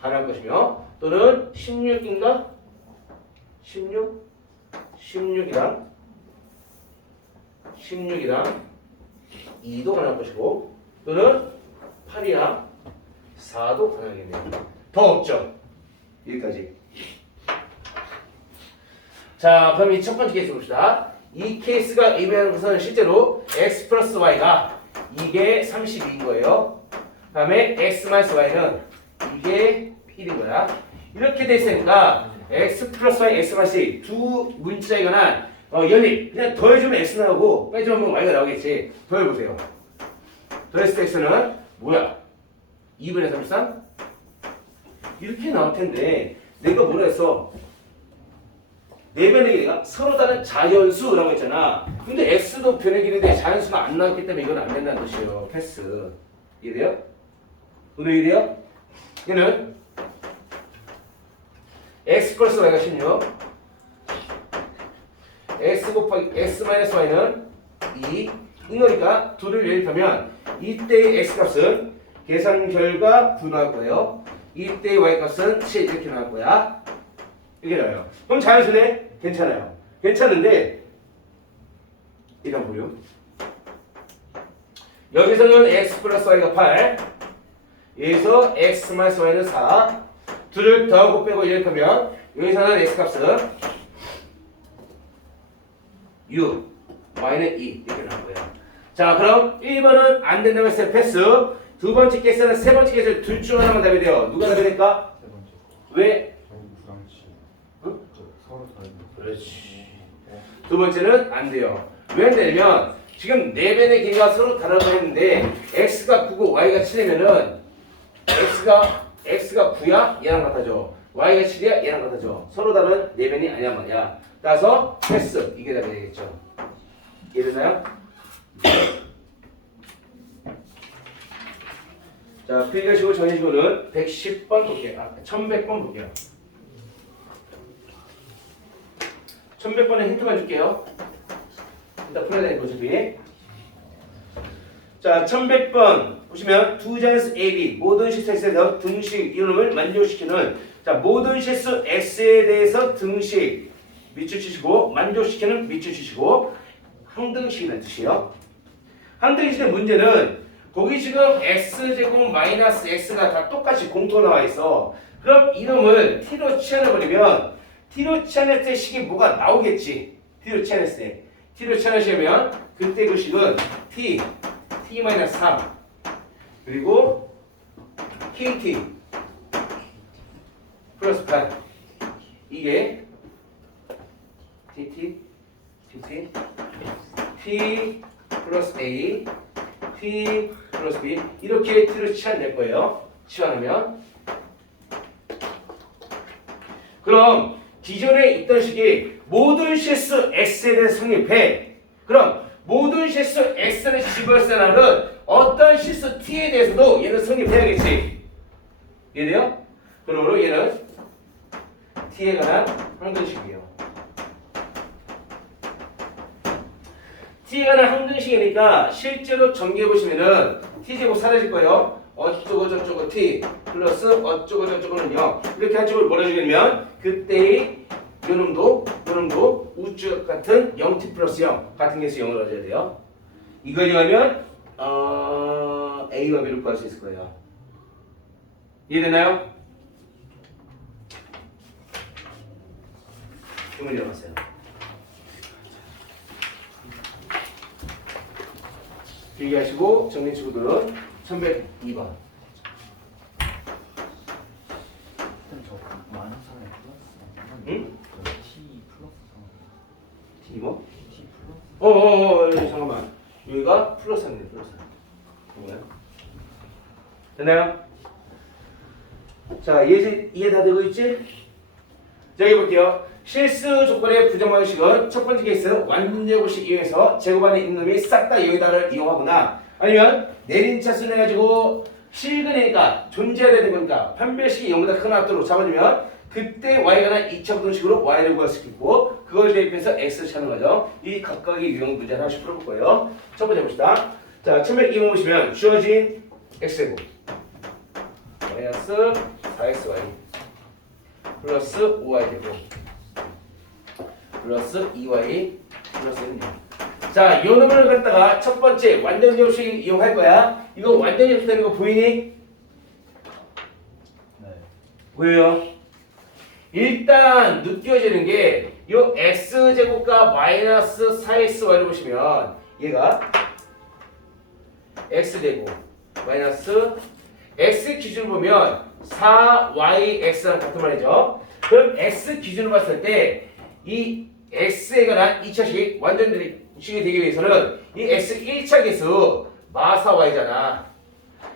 가능할 것이며, 또는 16인가? 16이랑 2도 가능할 것이고, 또는 8이나 4도 가능하겠네요. 더 없죠. 여기까지. 자, 그럼 이 첫 번째 케이스 봅시다. 이 케이스가 의미하는 것은 실제로 x 플러스 y가 이게 32인 거예요. 그 다음에 x 마이너스 y는 이게 1인 거야. 이렇게 돼 있으니까 x 플러스 y, x 마이너스 y 두 문자에 관한 연립. 그냥 더해주면 x 나오고 빼주면 y가 나오겠지. 더해보세요. 더했을 때 x는 뭐야? 2분의 33? 이렇게 나올 텐데 내가 뭐라 했어? 내변의 길이가 서로 다른 자연수라고 했잖아. 근데 x도 변의 길이인데 자연수가 안 나왔기 때문에 이건 안 된다는 뜻이에요. 패스. 이해돼요? 오늘 이해돼요? 얘는 x 플러스 y가 16, x 곱하기 x 마이너스 y는 2. 이거니까 둘을 연립하면 이때의 x 값은 계산 결과 9 나올 거예요. 이때의 y 값은 7 이렇게 나올 거야. 이게 나와요. 그럼 자연수네? 괜찮아요. 괜찮은데 이런 보려. 여기서는 x 플러스 y가 8, 여기서 x 마이너스 y는 4. 둘을 더하고 빼고 연립하면 여기서는 x 값은 6, y는 2 이렇게 나올 거예요. 자, 그럼 1번은 안 된다고 했어요. 패스. 두 번째 케이스는 세 번째 케이스 둘 중 하나만 답이 돼요. 누가 답이 될까? 세 번째 거. 왜? 불안치. 응? 서로 다른. 그렇지. 두 번째는 안 돼요. 왜 안 되냐면 지금 네 변의 길이가 서로 다르다고 했는데 x가 9고 y가 7이면은 x가 9야? 얘랑 같아져. y가 7이야? 얘랑 같아져. 서로 다른 네 변이 아니야 말이야. 따라서 패스. 이게 답이 되겠죠. 이해되나요? 자, 필기하시고 정해시고는 110번 볼게요. 1100번 볼게요. 1100번에 힌트만 줄게요. 일단 풀어야 되니까 어차피. 자, 1100번 보시면 두 자연수 AB 모든 실수 X에서 등식 이놈을 만족시키는, 자, 모든 실수 X에 대해서 등식 밑줄 치시고 만족시키는 밑줄 치시고 항등식이라는 뜻이에요. 항등식의 문제는 거기 지금 x제곱 마이너스 x가 다 똑같이 공통 나와 있어. 그럼 이놈을 t로 치환해버리면 t로 치환했을 때 식이 뭐가 나오겠지. t로 치환했을 때. t로 치환하시면 그때 그 식은 t 마이너스 3 그리고 kt 플러스 8 이게 tt t 플러스 a t 플러스 b 이렇게 t로 치환될 거예요. 치환하면 그럼 기존에 있던 식이 모든 실수 x에 대해 성립해. 그럼 모든 실수 x를 집어쓰는 어떤 실수 t에 대해서도 얘는 성립해야겠지. 이해돼요? 그러므로 얘는 t에 관한 항등식이에요. t에 관한 항등식이니까 실제로 전개해보시면은 t제곱 사라질 거예요. 어쩌고 저쩌고 t 플러스 어쩌고 저쩌고는 0 이렇게 한쪽을 몰아주려면 그때의 요놈도 우측 같은 0t 플러스 0 같은 개수 0을 넣어줘야 돼요. 이걸 이용하면 a와 b를 구할 수 있을 거예요. 이해되나요? 주문 일어났어요. 필기하시고 정리치고들은 1102번. 저 많은 사람이 플러스. 응? T 플러스 상. T 뭐? T 플러스. 잠깐만. 여기가 플러스 3이네, 플러스 3. 뭐야? 됐나요? 자, 이해 다 되고 있지? 자, 여기 볼게요. 실수 조건의 부정방식은 첫 번째 케이스 완전제곱식 이용해서 제곱 안에 있는 놈이 싹 다 여기다를 이용하거나 아니면 내린 차순 해가지고 실근이니까 존재해야 되는 거니까 판별식이 0보다 큰 합도로 잡아주면 그때 y가 나 2차 부등식으로 y를 구할 수 있고 그걸 대입해서 x를 찾는 거죠. 이 각각의 유형 문제를 하나씩 풀어볼 거예요. 첫 번째 봅시다. 자, 1102번 보시면 주어진 x제곱 마이너스 4xy 플러스 5y제곱 플러스 2y 플러스 1. 자, 이 놈을 갖다가 첫 번째 완전 접식 이용할 거야. 이거 완전 접식되는 거 보이니? 네. 보여요? 일단 느껴지는 게 이 x제곱과 마이너스 4xy를 보시면 얘가 x제곱 마이너스 x 기준으로 보면 4yx랑 같은 말이죠. 그럼 x 기준으로 봤을 때 이 x에 관한 2차식 완전 식이 되기 위해서는 이 x 1차 개수 마사y잖아.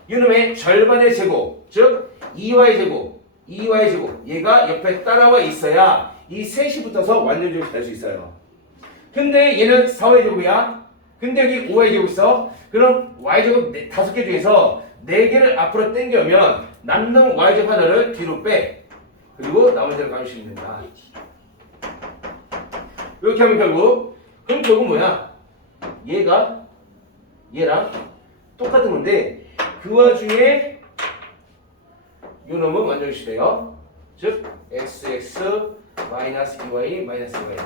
이놈의 절반의 제곱, 즉 2y제곱, 2y제곱 얘가 옆에 따라와 있어야 이 셋이 붙어서 완전제곱이 될 수 있어요. 근데 얘는 4y제곱이야. 근데 여기 5y제곱 있어. 그럼 y제곱 5개 중에서 4개를 앞으로 당겨오면 남는 y제곱 하나를 뒤로 빼. 그리고 나머지를 가주시면 됩니다. 이렇게 하면 결국 그럼 저건 뭐야? 얘가 얘랑 똑같은 건데 그 와중에 요 놈은 완전시 돼요. 즉 xx 마이너스 2y 마이너스 2y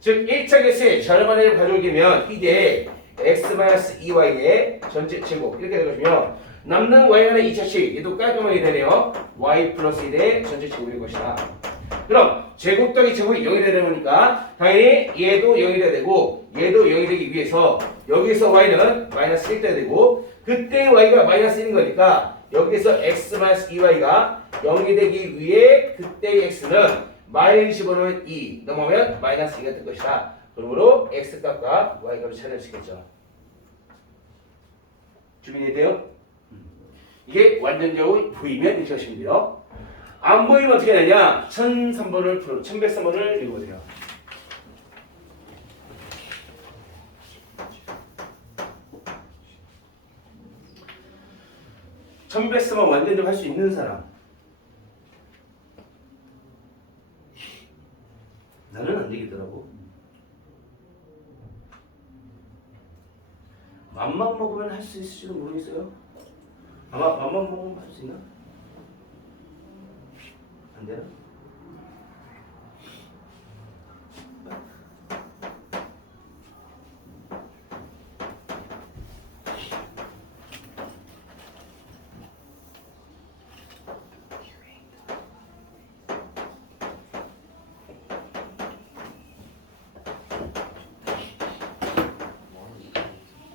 즉 1차 개수의 절반을 가져오게 되면 이게 x 마이너스 2y의 전체 제곱 이렇게 될 것이며 남는 y가 2차식 얘도 깔끔하게 되네요. y 플러스 1의 전체 제곱이 될 것이다. 그럼 제곱 더하기 제곱이 0이 되려니까 당연히 얘도 0이 돼야 되고 얘도 0이 되기 위해서 여기서 y는 마이너스 1 돼야 되고 그때 y가 마이너스 1인 거니까 여기서 x 마이너스 2y가 0이 되기 위해 그때의 x는 마이너스 15는 2 넘어가면 마이너스 2가 될 것이다. 그러므로 x 값과 y 값을 찾을 수 있겠죠. 준비되어 돼요? 이게 완전적으로 보이면 이렇게 하시면 돼요. 안 보이면 어떻게 되냐? 1103번을 1103번을 읽어보세요. 1103번 완전적 할 수 있는 사람. 나는 안 되겠더라고. 맘만 먹으면 할 수 있을지도 모르겠어요. 아마 맘만 먹으면 할 수 있나? 안 되나?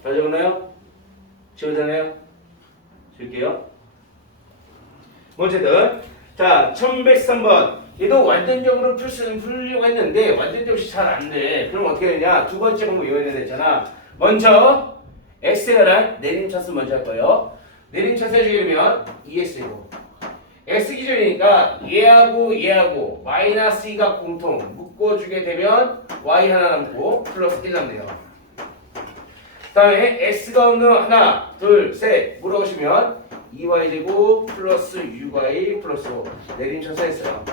다 적었나요? 지워졌나요? 줄게요. 어쨌든 자 1103번 얘도 완전적으로 풀려고 했는데 완전적으로 잘 안 돼. 그럼 어떻게 되냐? 두 번째 방법 이용해야 되잖아. 먼저 x에 관한 내림차수 먼저 할 거예요. 내림차수 해주게 되면 2x이고 x 기준이니까 얘하고 마이너스 2가 공통 묶어주게 되면 y 하나 남고 플러스 1 남네요. 다음에 x가 없는 하나, 둘, 셋 물어보시면 2y제곱 플러스 6y 플러스 5 내림차수 했어요.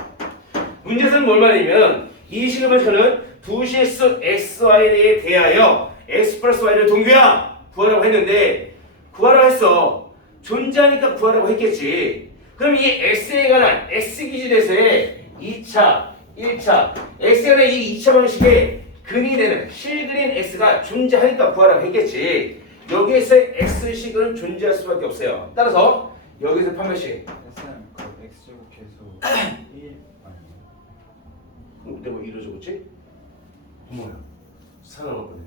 문제에서는 뭘 말하냐면 이 식을 저는 두 실수 xy에 대하여 x 플러스 y를 동규야 구하라고 했는데 구하라고 했어. 존재하니까 구하라고 했겠지. 그럼 이 x에 관한 x 기준에서의 2차, 1차 x에 관한 이 2차 방식의 근이 되는 실근인 x가 존재하니까 구하라고 했겠지. 여기에서의 x식은 존재할 수밖에 없어요. 따라서 여기서 판별식 S는 그 x제곱 계수 1 그때 뭐 2로 적었지? 뭐야? 상관없거든.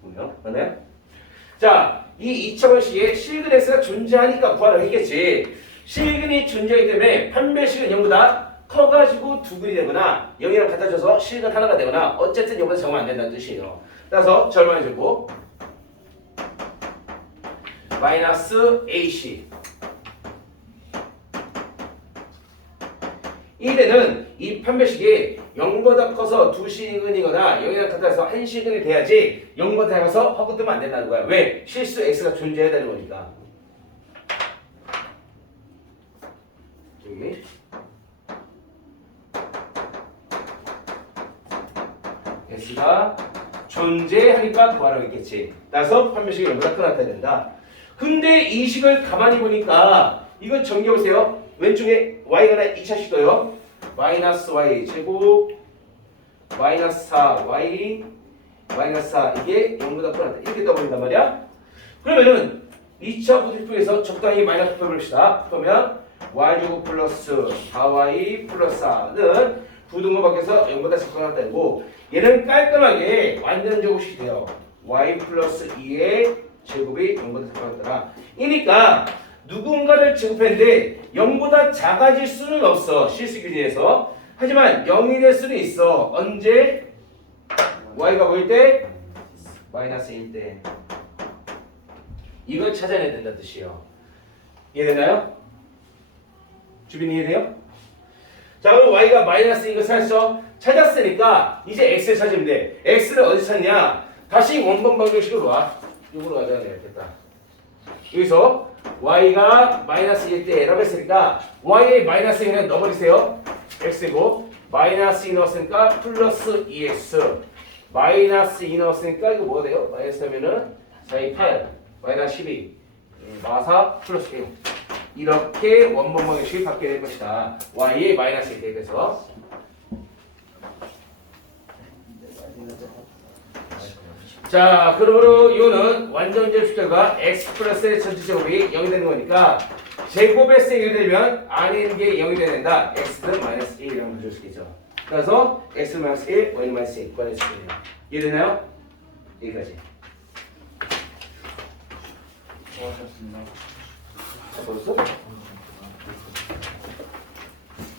뭐야? 맞나요? 자, 이 2차 방식에 실근 x가 존재하니까 구하라고 했겠지. 실근이 존재하기 때문에 판별식은 0보다 커가지고 두 근이 되거나 0이랑 같아져서 실근 하나가 되거나 어쨌든 0보다 적으면 안 된다는 뜻이에요. 따라서 절반이 되고 마이너스 AC 이때는 이 판별식이 0보다 커서 2시근이거나 0이랑 같아서 1시근이 돼야지 0보다 작아서 허구 뜨면 안 된다는 거야. 왜? 실수 x가 존재해야 되는 거니까. 여기 x가 존재하니까 구하라고 했겠지. 따라서 판별식이 0보다 크게 나타나야 된다. 근데 이 식을 가만히 보니까 이거 정리해보세요. 왼쪽에 y가 2차식도요. 마이너스 y 제곱 마이너스 4y 마이너스 4 이게 0보다 크다 이렇게 떠버린단 말이야. 그러면은 2차 부등식에서 적당히 마이너스 곱해봅시다. 그러면 y 제곱 플러스 4y 플러스 4는 부등호 밖에서 0보다 작거나 되고 얘는 깔끔하게 완전 제곱식이 돼요. y 플러스 2의 제곱이 0보다 작거나 이니까 누군가를 제곱했는데 0보다 작아질 수는 없어. 실수 규제에서. 하지만 0이 될 수는 있어. 언제? y가 보일 때? 마이너스 1 때. 이걸 찾아내야 된다는 뜻이에요. 이해되나요? 주빈이 이해돼요? 자 그럼 y가 마이너스 이거 찾았으니까 이제 x를 찾으면 돼. x를 어디 찾냐? 다시 원본 방정식으로 와. 이쪽으로 가져야 되겠다. 여기서 y가 마이너스 1 때 라고 했으니까 y의 마이너스 그냥 넣어버리세요. x고 마이너스 2 넣었으니까 플러스 2x 마이너스 2 넣었으니까 이거 뭐가 돼요? 마이너스 하면은 4의 8 마이너스 12 마사 플러스 1 이렇게 원본 방정식이 바뀌게 될 것이다. y의 마이너스 1에 대해서 자, 그러므로 이거는 완전 제곱식과 x 플러스의 전체 제곱이 0이 되는 거니까 제곱의 셈이 되면 아닌 게 0이 돼야 된다. x는 마이너스 1이라고 가져올 수 있겠죠. 그래서 x 마이너스 1, y 마이너스 1 구할 수 있네요. 이해되나요? 여기까지. 수고하셨습니다. 자, 벌써?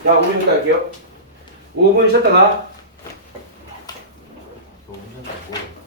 자, 5분부터 할게요. 5분 쉬었다가